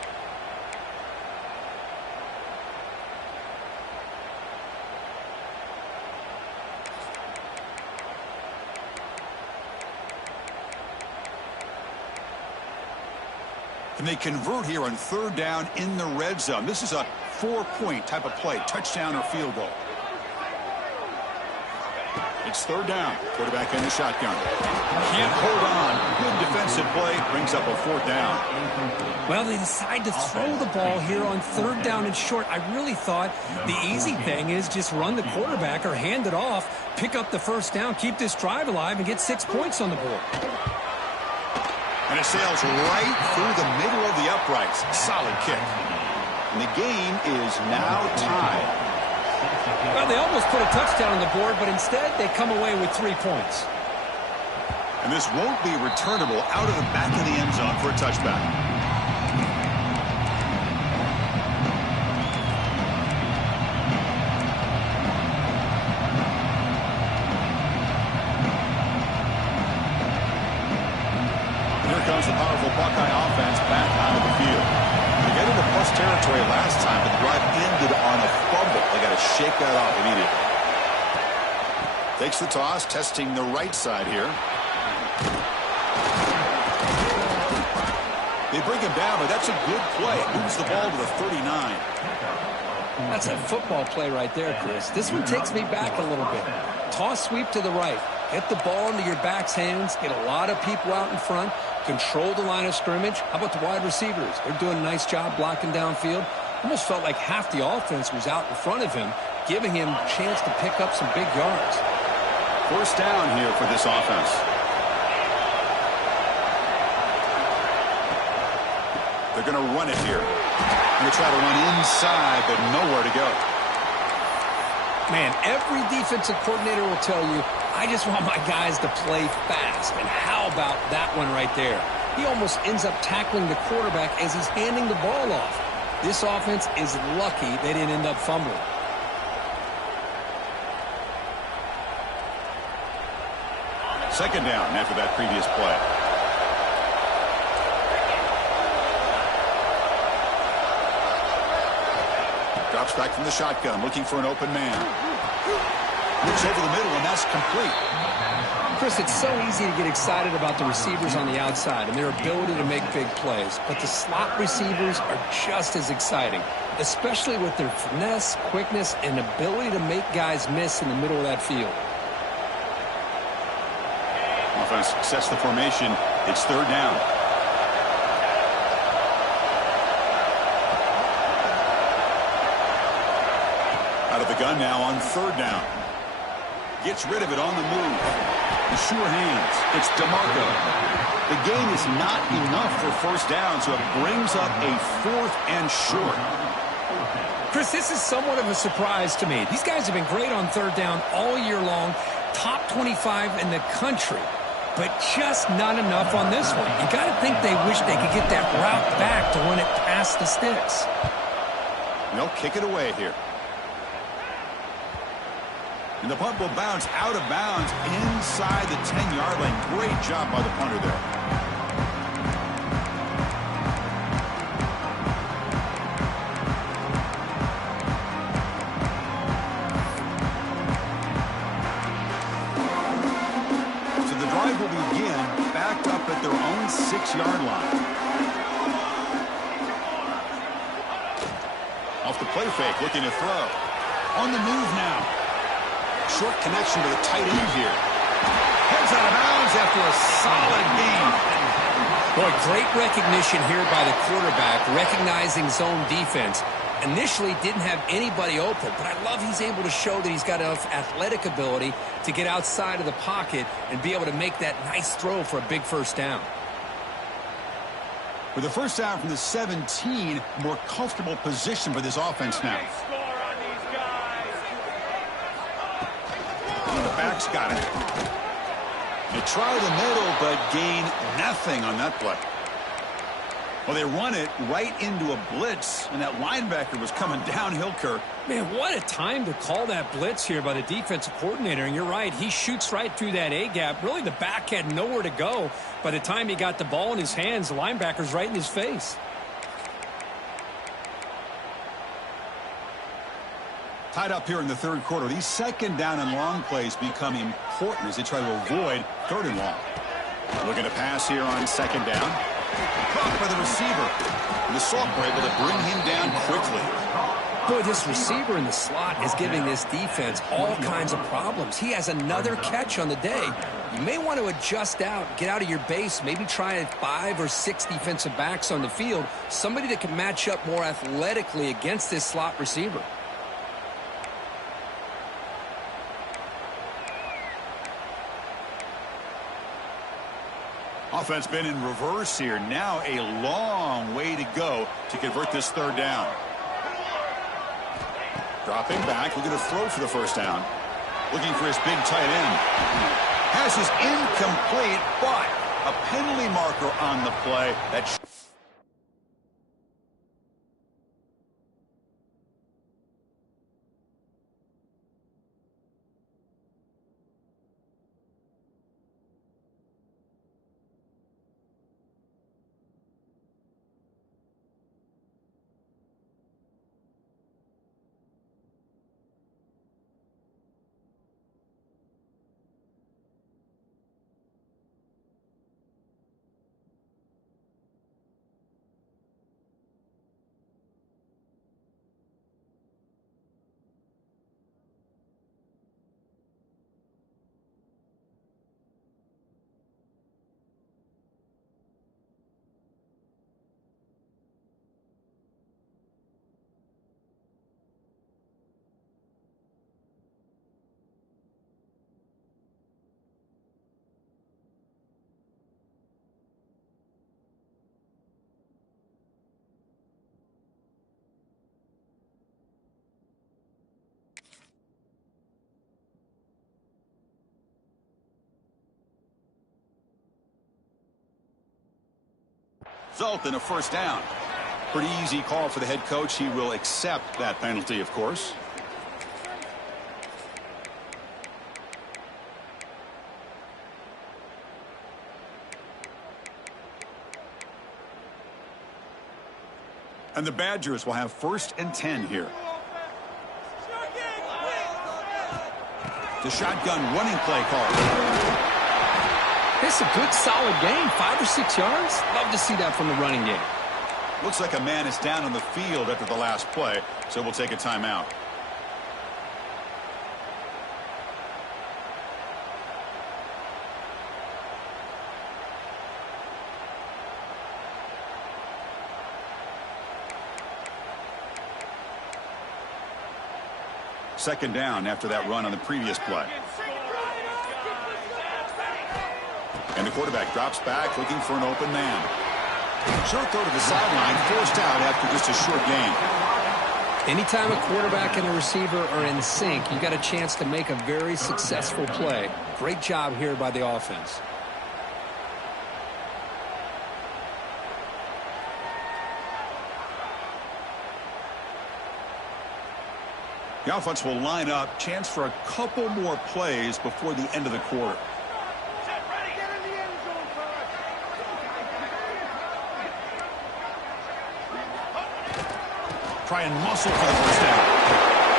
And they convert here on third down in the red zone. This is a 4-point type of play, touchdown or field goal. It's third down. Quarterback in the shotgun. Can't hold on. Good defensive play. Brings up a fourth down. Well, they decide to throw the ball here on third down and short. I really thought the easy thing is just run the quarterback or hand it off, pick up the first down, keep this drive alive, and get 6 points on the board. And it sails right through the middle of the uprights. Solid kick. And the game is now tied. Well, they almost put a touchdown on the board, but instead they come away with 3 points. And this won't be returnable out of the back of the end zone for a touchback. the powerful Buckeye offense back onto the field. They got into plus territory last time, but the drive ended on a fumble. They got to shake that off immediately. Takes the toss, testing the right side here. They bring him down, but that's a good play. Moves the ball to the 39. That's a football play right there, Chris. This one takes me back a little bit. Toss sweep to the right. Get the ball into your back's hands. Get a lot of people out in front. Control the line of scrimmage. How about the wide receivers? They're doing a nice job blocking downfield. Almost felt like half the offense was out in front of him, giving him a chance to pick up some big yards. First down here for this offense. They're going to run it here. Going to try to run inside, but nowhere to go. Man, every defensive coordinator will tell you, I just want my guys to play fast. And how about that one right there? He almost ends up tackling the quarterback as he's handing the ball off. This offense is lucky they didn't end up fumbling. Second down after that previous play. Drops back from the shotgun, looking for an open man. Looks over the middle, and that's complete. Chris, it's so easy to get excited about the receivers on the outside and their ability to make big plays, but the slot receivers are just as exciting, especially with their finesse, quickness, and ability to make guys miss in the middle of that field. Offense sets the formation. It's third down. Out of the gun now on third down. Gets rid of it on the move. The sure hands. It's DeMarco. The gain is not enough for first down, so it brings up a 4th and short. Chris, this is somewhat of a surprise to me. These guys have been great on third down all year long. Top 25 in the country. But just not enough on this one. You got to think they wish they could get that route back to run it past the sticks. They'll kick it away here. And the punt will bounce out of bounds inside the 10-yard line. Great job by the punter there. So the drive will begin backed up at their own 6-yard line. Off the play fake, looking to throw. On the move now. Short connection to the tight end here. Heads out of bounds after a solid gain. Boy, great recognition here by the quarterback, recognizing zone defense. Initially didn't have anybody open, but I love he's able to show that he's got enough athletic ability to get outside of the pocket and be able to make that nice throw for a big first down. With the first down from the 17, more comfortable position for this offense now. The back's got it. They try the middle, but gain nothing on that play. Well, they run it right into a blitz, and that linebacker was coming downhill, Kirk. Man, what a time to call that blitz here by the defensive coordinator. And you're right, he shoots right through that A-gap. Really, the back had nowhere to go. By the time he got the ball in his hands, the linebacker's right in his face. Tied up here in the third quarter. These second down and long plays become important as they try to avoid third and long. Looking to pass here on second down. Caught by the receiver. And the Salk were able to bring him down quickly. Boy, this receiver in the slot is giving this defense all kinds of problems. He has another catch on the day. You may want to adjust out, get out of your base, maybe try 5 or 6 defensive backs on the field. Somebody that can match up more athletically against this slot receiver. Offense been in reverse here. Now a long way to go to convert this third down. Dropping back, looking to throw for the first down. Looking for his big tight end. Pass is incomplete, but a penalty marker on the play. That result in a first down. Pretty easy call for the head coach. He will accept that penalty, of course. And the Badgers will have 1st and 10 here. The shotgun running play call. It's a good, solid game. 5 or 6 yards. Love to see that from the running game. Looks like a man is down on the field after the last play, so we'll take a timeout. Second down after that run on the previous play. And the quarterback drops back looking for an open man. Short throw to the sideline, forced out after just a short gain. Anytime a quarterback and a receiver are in sync, you got a chance to make a very successful play. Great job here by the offense. The offense will line up. Chance for a couple more plays before the end of the quarter. Try and muscle for the first down.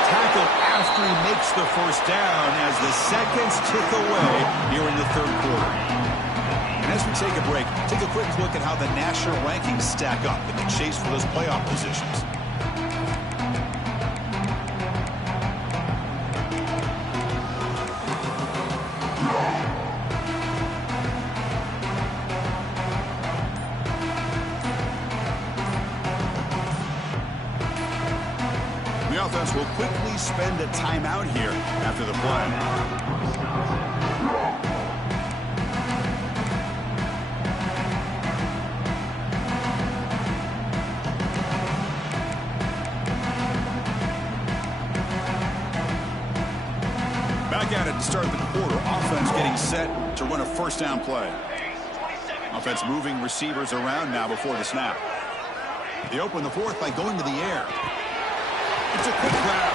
Tackle after he makes the first down as the seconds tick away here in the third quarter. And as we take a break, take a quick look at how the national rankings stack up in the chase for those playoff positions. The offense will quickly spend a timeout here after the play. Back at it to start the quarter. Offense getting set to run a first down play. Offense moving receivers around now before the snap. They open the fourth by going to the air. It's a quick grab.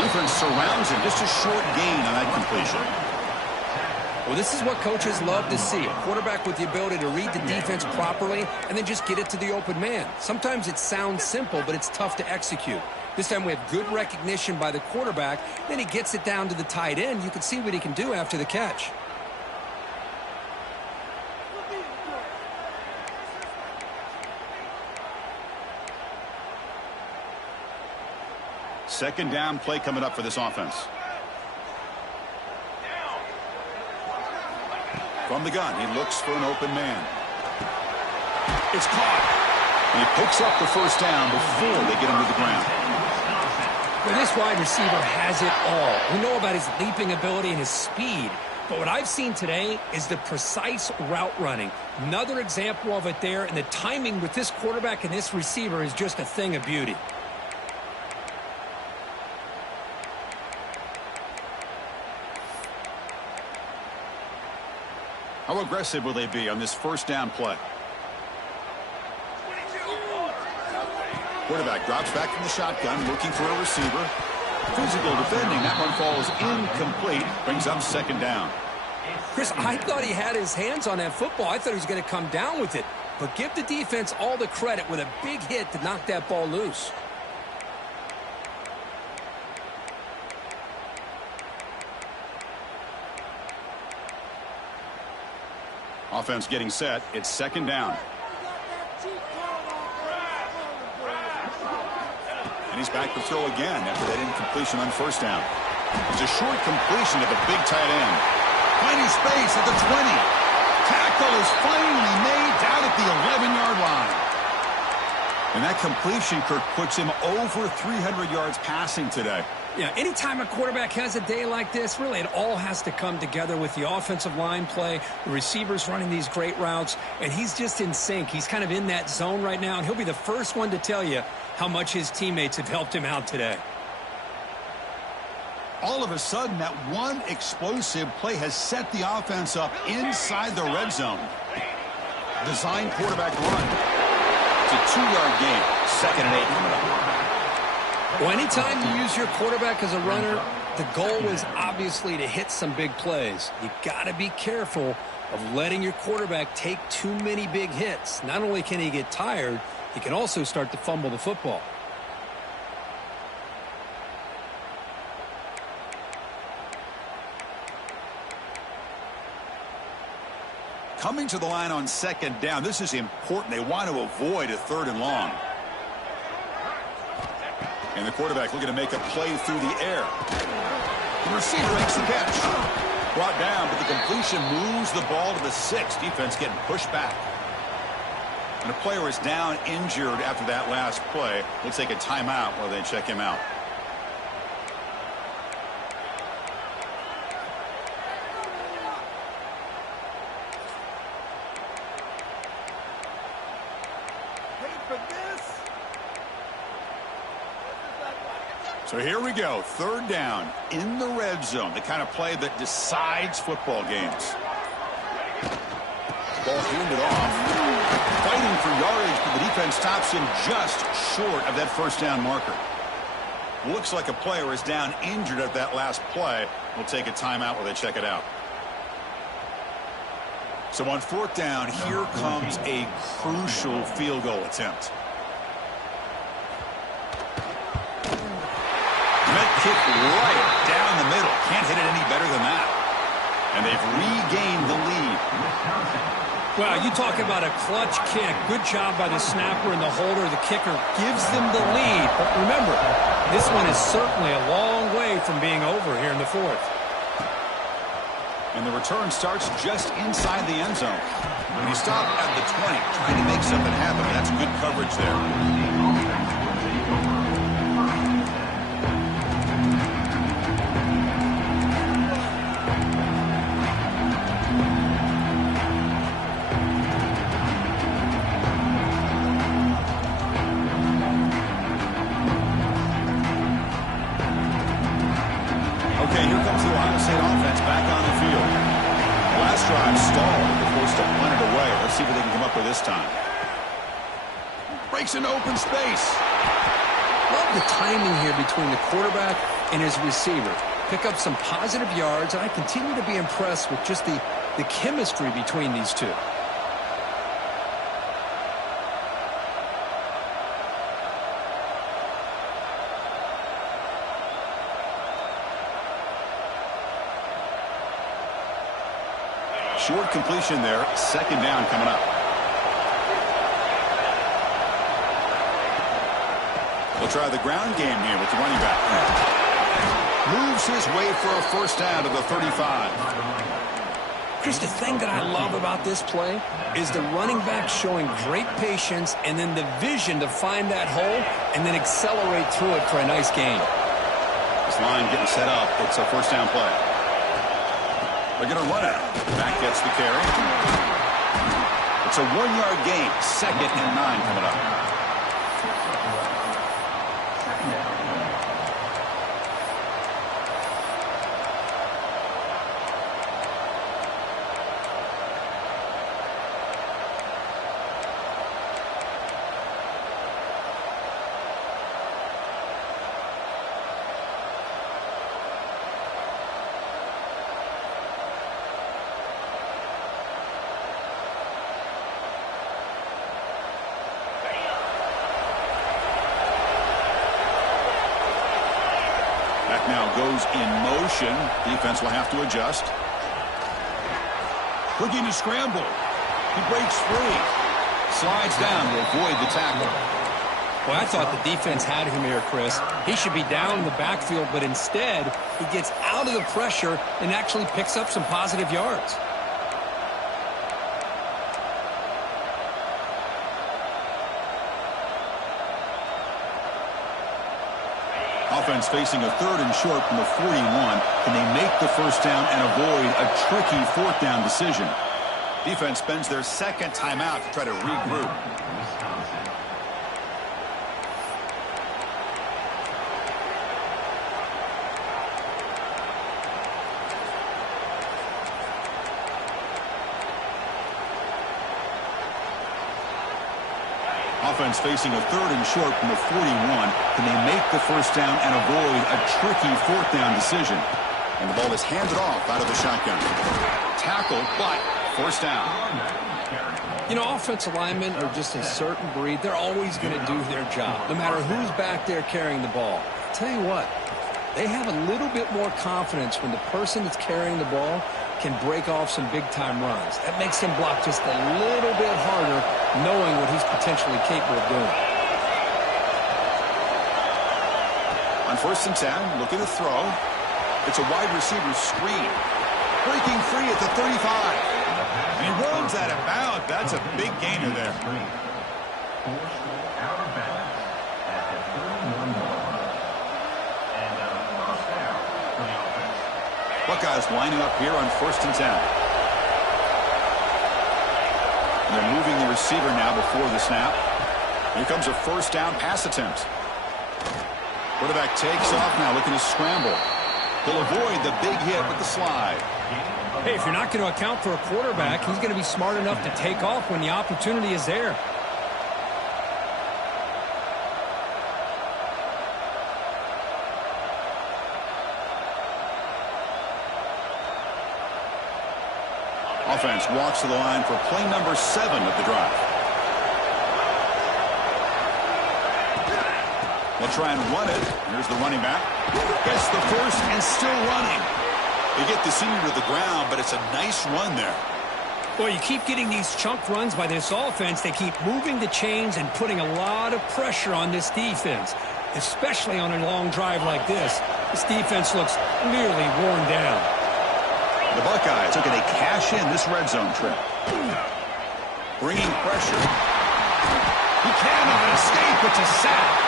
Defense surrounds him. Just a short gain on that completion. Well, this is what coaches love to see. A quarterback with the ability to read the defense properly and then just get it to the open man. Sometimes it sounds simple, but it's tough to execute. This time we have good recognition by the quarterback. Then he gets it down to the tight end. You can see what he can do after the catch. Second down play coming up for this offense. From the gun, he looks for an open man. It's caught. And he picks up the first down before they get him to the ground. Well, this wide receiver has it all. We know about his leaping ability and his speed. But what I've seen today is the precise route running. Another example of it there. And the timing with this quarterback and this receiver is just a thing of beauty. How aggressive will they be on this first down play? Quarterback drops back from the shotgun, looking for a receiver. Physical defending. That one falls incomplete. Brings up second down. Chris, I thought he had his hands on that football. I thought he was going to come down with it. But give the defense all the credit with a big hit to knock that ball loose. Offense getting set. It's second down. And he's back to throw again after that incompletion on first down. It's a short completion to the big tight end. Finding space at the 20. Tackle is finally made down at the 11-yard line. And that completion, Kirk, puts him over 300 yards passing today. Yeah, anytime a quarterback has a day like this, really it all has to come together with the offensive line play, the receivers running these great routes, and he's just in sync. He's kind of in that zone right now, and he'll be the first one to tell you how much his teammates have helped him out today. All of a sudden, that one explosive play has set the offense up inside the red zone. Design quarterback run. It's a 2-yard gain. 2nd and 8 coming up. Well, anytime you use your quarterback as a runner, the goal is obviously to hit some big plays. You got to be careful of letting your quarterback take too many big hits. Not only can he get tired, he can also start to fumble the football. Coming to the line on 2nd down. This is important. They want to avoid a 3rd and long. And the quarterback looking to make a play through the air. The receiver makes the catch. Brought down, but the completion moves the ball to the 6. Defense getting pushed back. And a player is down injured after that last play. We'll take a timeout while they check him out. So here we go, 3rd down in the red zone, the kind of play that decides football games. Ball handed off. Fighting for yardage, but the defense stops him just short of that 1st down marker. Looks like a player is down injured at that last play. We'll take a timeout while they check it out. So on 4th down, here comes a crucial field goal attempt. Kick right down the middle. Can't hit it any better than that. And they've regained the lead. Well, you talk about a clutch kick. Good job by the snapper and the holder. The kicker gives them the lead. But remember, this one is certainly a long way from being over here in the 4th. And the return starts just inside the end zone. When you stop at the 20, trying to make something happen, that's good coverage there. This time. Breaks into open space. Love the timing here between the quarterback and his receiver. Pick up some positive yards, and I continue to be impressed with just the chemistry between these two. Short completion there. 2nd down coming up. They'll try the ground game here with the running back. Moves his way for a 1st down to the 35. Chris, the thing that I love about this play is the running back showing great patience and then the vision to find that hole and then accelerate through it for a nice gain. This line getting set up. It's a 1st down play. They're going to run it. Back gets the carry. It's a 1-yard gain. 2nd and 9 coming up. Now goes in motion. Defense will have to adjust. Looking to scramble. He breaks free. Slides down to avoid the tackle. Well, I thought the defense had him here, Chris. He should be down in the backfield, but instead he gets out of the pressure and actually picks up some positive yards. Offense facing a 3rd and short from the 41. Can they make the 1st down and avoid a tricky 4th down decision? Defense spends their 2nd timeout to try to regroup. Offense facing a 3rd and short from the 41. Can they make the first down and avoid a tricky 4th down decision? And the ball is handed off out of the shotgun. Tackle, but first down. You know, offensive linemen are just a certain breed. They're always going to do their job, no matter who's back there carrying the ball. I'll tell you what, they have a little bit more confidence when the person that's carrying the ball can break off some big-time runs. That makes him block just a little bit harder, knowing what he's potentially capable of doing. On 1st and 10, looking to throw. It's a wide receiver screen. Breaking free at the 35. And he runs out of bounds. That's a big gainer there. Forced out of bounds at the 31-yard line. And a first down for the offense. Buckeyes lining up here on 1st and 10. And they're moving the receiver now before the snap. Here comes a first down pass attempt. Quarterback takes off now, looking to scramble. He'll avoid the big hit with the slide. Hey, if you're not going to account for a quarterback, he's going to be smart enough to take off when the opportunity is there. Offense walks to the line for play number 7 of the drive. They'll try and run it. Here's the running back. Gets the first and still running. They get the senior to the ground, but it's a nice run there. Well, you keep getting these chunk runs by this offense. They keep moving the chains and putting a lot of pressure on this defense, especially on a long drive like this. This defense looks nearly worn down. The Buckeyes looking to cash in this red zone trip. Bringing pressure. He cannot escape. It's a sack.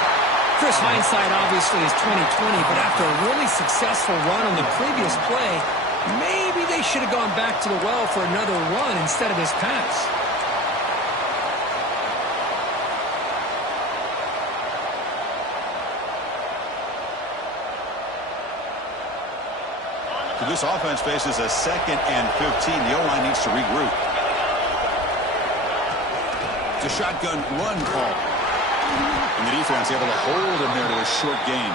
Chris, hindsight obviously is 20/20, but after a really successful run on the previous play, maybe they should have gone back to the well for another run instead of this pass. So this offense faces a 2nd and 15. The O-line needs to regroup. It's a shotgun run call. And the defense able to hold him there to a short gain.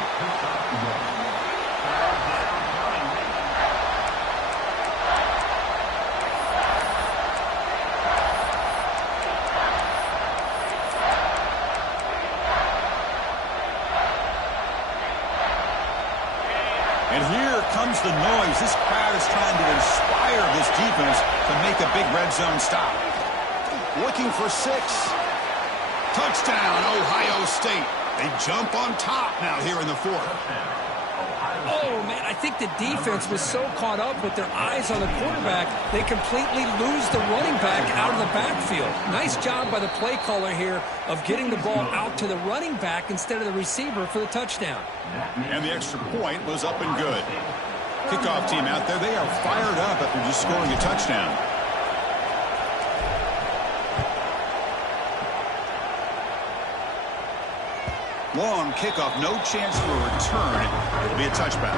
And here comes the noise. This crowd is trying to inspire this defense to make a big red zone stop. Looking for 6. Touchdown, Ohio State. They jump on top now here in the 4th. Oh, man, I think the defense was so caught up with their eyes on the quarterback, they completely lose the running back out of the backfield. Nice job by the play caller here of getting the ball out to the running back instead of the receiver for the touchdown. And the extra point was up and good. Kickoff team out there, they are fired up after just scoring a touchdown. Long kickoff, no chance for a return. It'll be a touchback.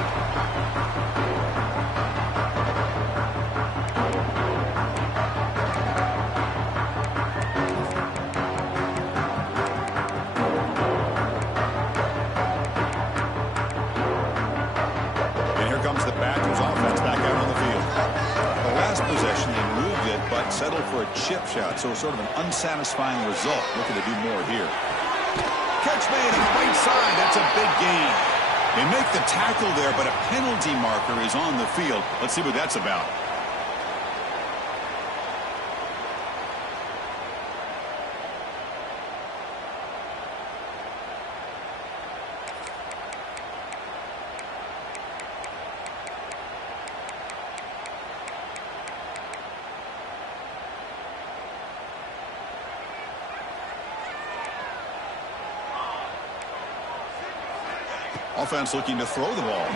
And here comes the Badgers offense back out on the field. The last possession, they moved it, but settled for a chip shot, so sort of an unsatisfying result. Looking to do more here. Catch made on the right side. That's a big gain. They make the tackle there, but a penalty marker is on the field. Let's see what that's about. Offense looking to throw the ball.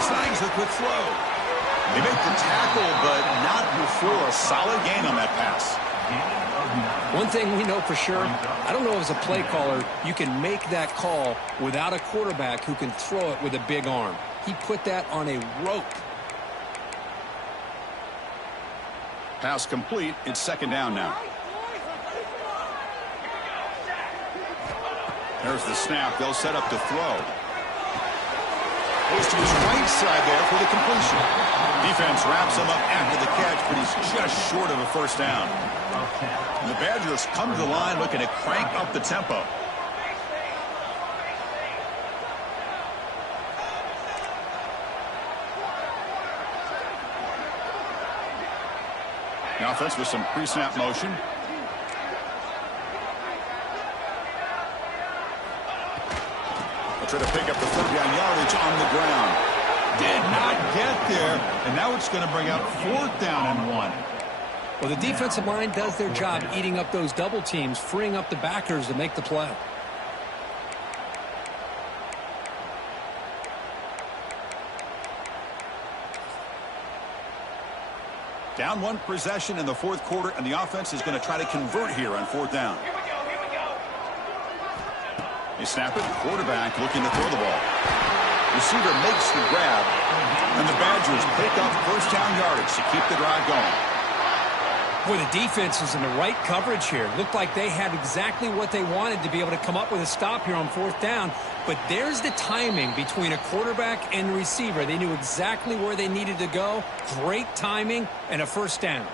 Snags the quick throw. They make the tackle, but not before a solid gain on that pass. One thing we know for sure, I don't know as a play caller, you can make that call without a quarterback who can throw it with a big arm. He put that on a rope. Pass complete. It's 2nd down now. There's the snap. They'll set up to throw. Goes to his right side there for the completion. Defense wraps him up after the catch, but he's just short of a first down. And the Badgers come to the line looking to crank up the tempo. The offense with some pre-snap motion. They'll try to pick up the third down yardage on the ground. Did not get there, and now it's going to bring up 4th down and 1. Well, the defensive line does their job eating up those double teams, freeing up the backers to make the play. Down 1 possession in the 4th quarter, and the offense is going to try to convert here on 4th down. They snap it. Quarterback looking to throw the ball. Receiver makes the grab, and the Badgers pick up first down yardage to keep the drive going. Boy, the defense is in the right coverage here. Looked like they had exactly what they wanted to be able to come up with a stop here on 4th down. But there's the timing between a quarterback and the receiver. They knew exactly where they needed to go. Great timing and a first down.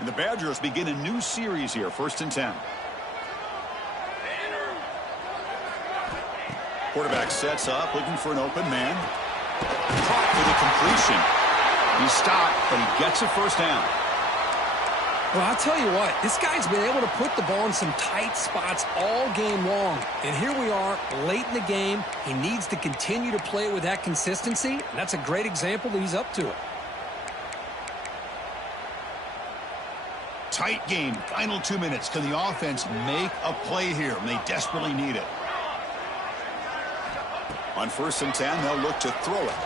And the Badgers begin a new series here, 1st and 10. Quarterback sets up, looking for an open man. Caught for the completion. He stopped, but he gets a first down. Well, I'll tell you what, this guy's been able to put the ball in some tight spots all game long. And here we are, late in the game. He needs to continue to play with that consistency. And that's a great example that he's up to it. Tight game, final 2 minutes. Can the offense make a play here? And they desperately need it. On 1st and 10, they'll look to throw it.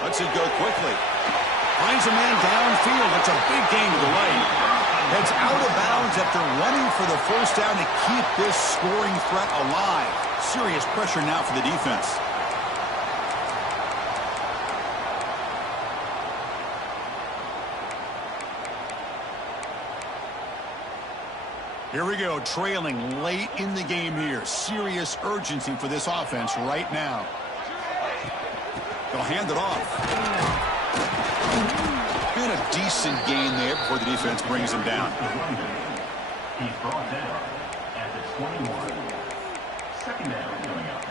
Lets it go quickly. Finds a man downfield. It's a big gain to the right. Heads out of bounds after running for the first down to keep this scoring threat alive. Serious pressure now for the defense. Here we go, trailing late in the game here. Serious urgency for this offense right now. They'll hand it off. And a decent gain there before the defense brings him down. He's brought down at the 21. 2nd down coming up.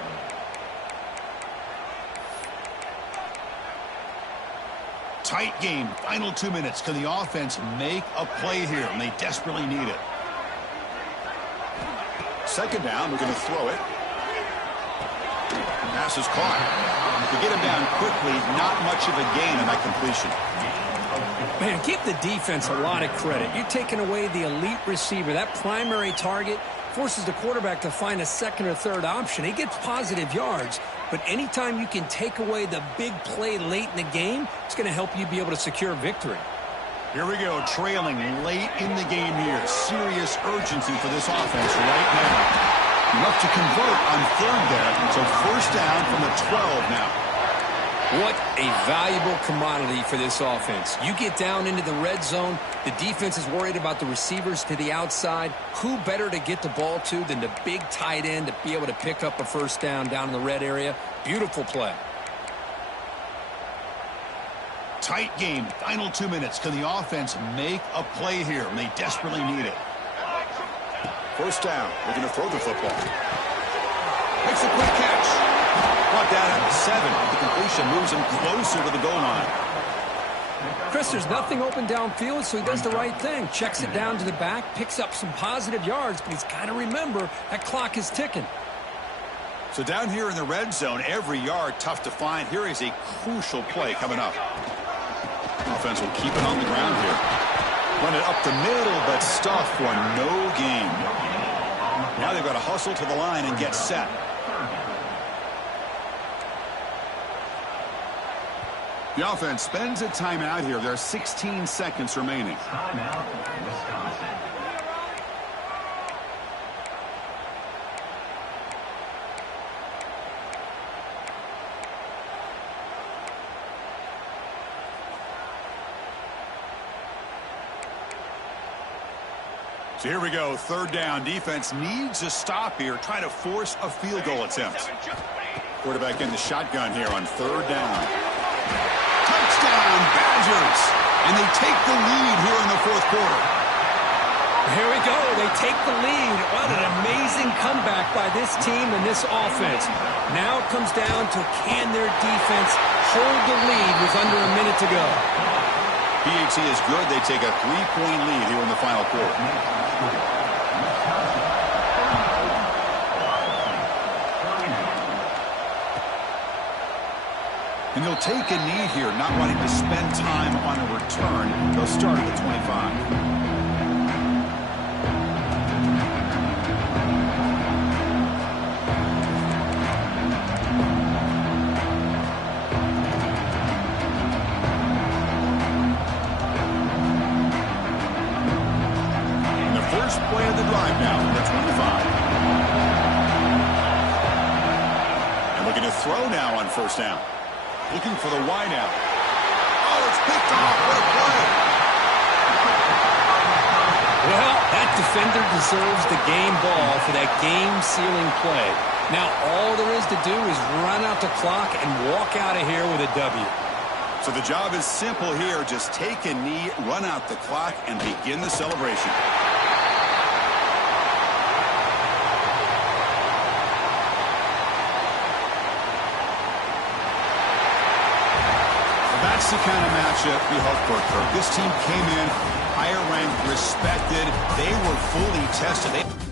Tight game, final 2 minutes. Can the offense make a play here? And they desperately need it. 2nd down, we're going to throw it. Pass is caught. To get him down quickly, not much of a gain on that completion. Man, give the defense a lot of credit. You're taking away the elite receiver. That primary target forces the quarterback to find a 2nd or 3rd option. He gets positive yards, but anytime you can take away the big play late in the game, it's going to help you be able to secure victory. Here we go, trailing late in the game here. Serious urgency for this offense right now. Enough to convert on 3rd there. So 1st down from the 12 now. What a valuable commodity for this offense. You get down into the red zone, the defense is worried about the receivers to the outside. Who better to get the ball to than the big tight end to be able to pick up a first down in the red area? Beautiful play. Tight game, final 2 minutes. Can the offense make a play here? And they desperately need it. 1st down, they're going to throw the football. Makes a quick catch. Brought down at 7. The completion moves him closer to the goal line. Chris, there's nothing open downfield, so he does the right thing. Checks it down to the back, picks up some positive yards, but he's got to remember that clock is ticking. So down here in the red zone, every yard tough to find. Here is a crucial play coming up. Offense will keep it on the ground here. Run it up the middle, but stuff for no gain. Now they've got to hustle to the line and get set. The offense spends a timeout here. There are 16 seconds remaining. Timeout, Wisconsin. So here we go, third down. Defense needs a stop here, trying to force a field goal attempt. Quarterback in the shotgun here on third down. Touchdown, Badgers! And they take the lead here in the fourth quarter. Here we go. They take the lead. What an amazing comeback by this team and this offense. Now it comes down to can their defense hold the lead with under a minute to go. PAT is good. They take a 3-point lead here in the final quarter. And they'll take a knee here, not wanting to spend time on a return. They'll start at the 25. Play of the drive now, the 25. And looking to throw now on first down. Looking for the wide out. Oh, it's picked off. What a play. Well, that defender deserves the game ball for that game-sealing play. Now, all there is to do is run out the clock and walk out of here with a W. So the job is simple here. Just take a knee, run out the clock, and begin the celebration. That's the kind of matchup we hope for, Kirk. This team came in higher ranked, respected. They were fully tested.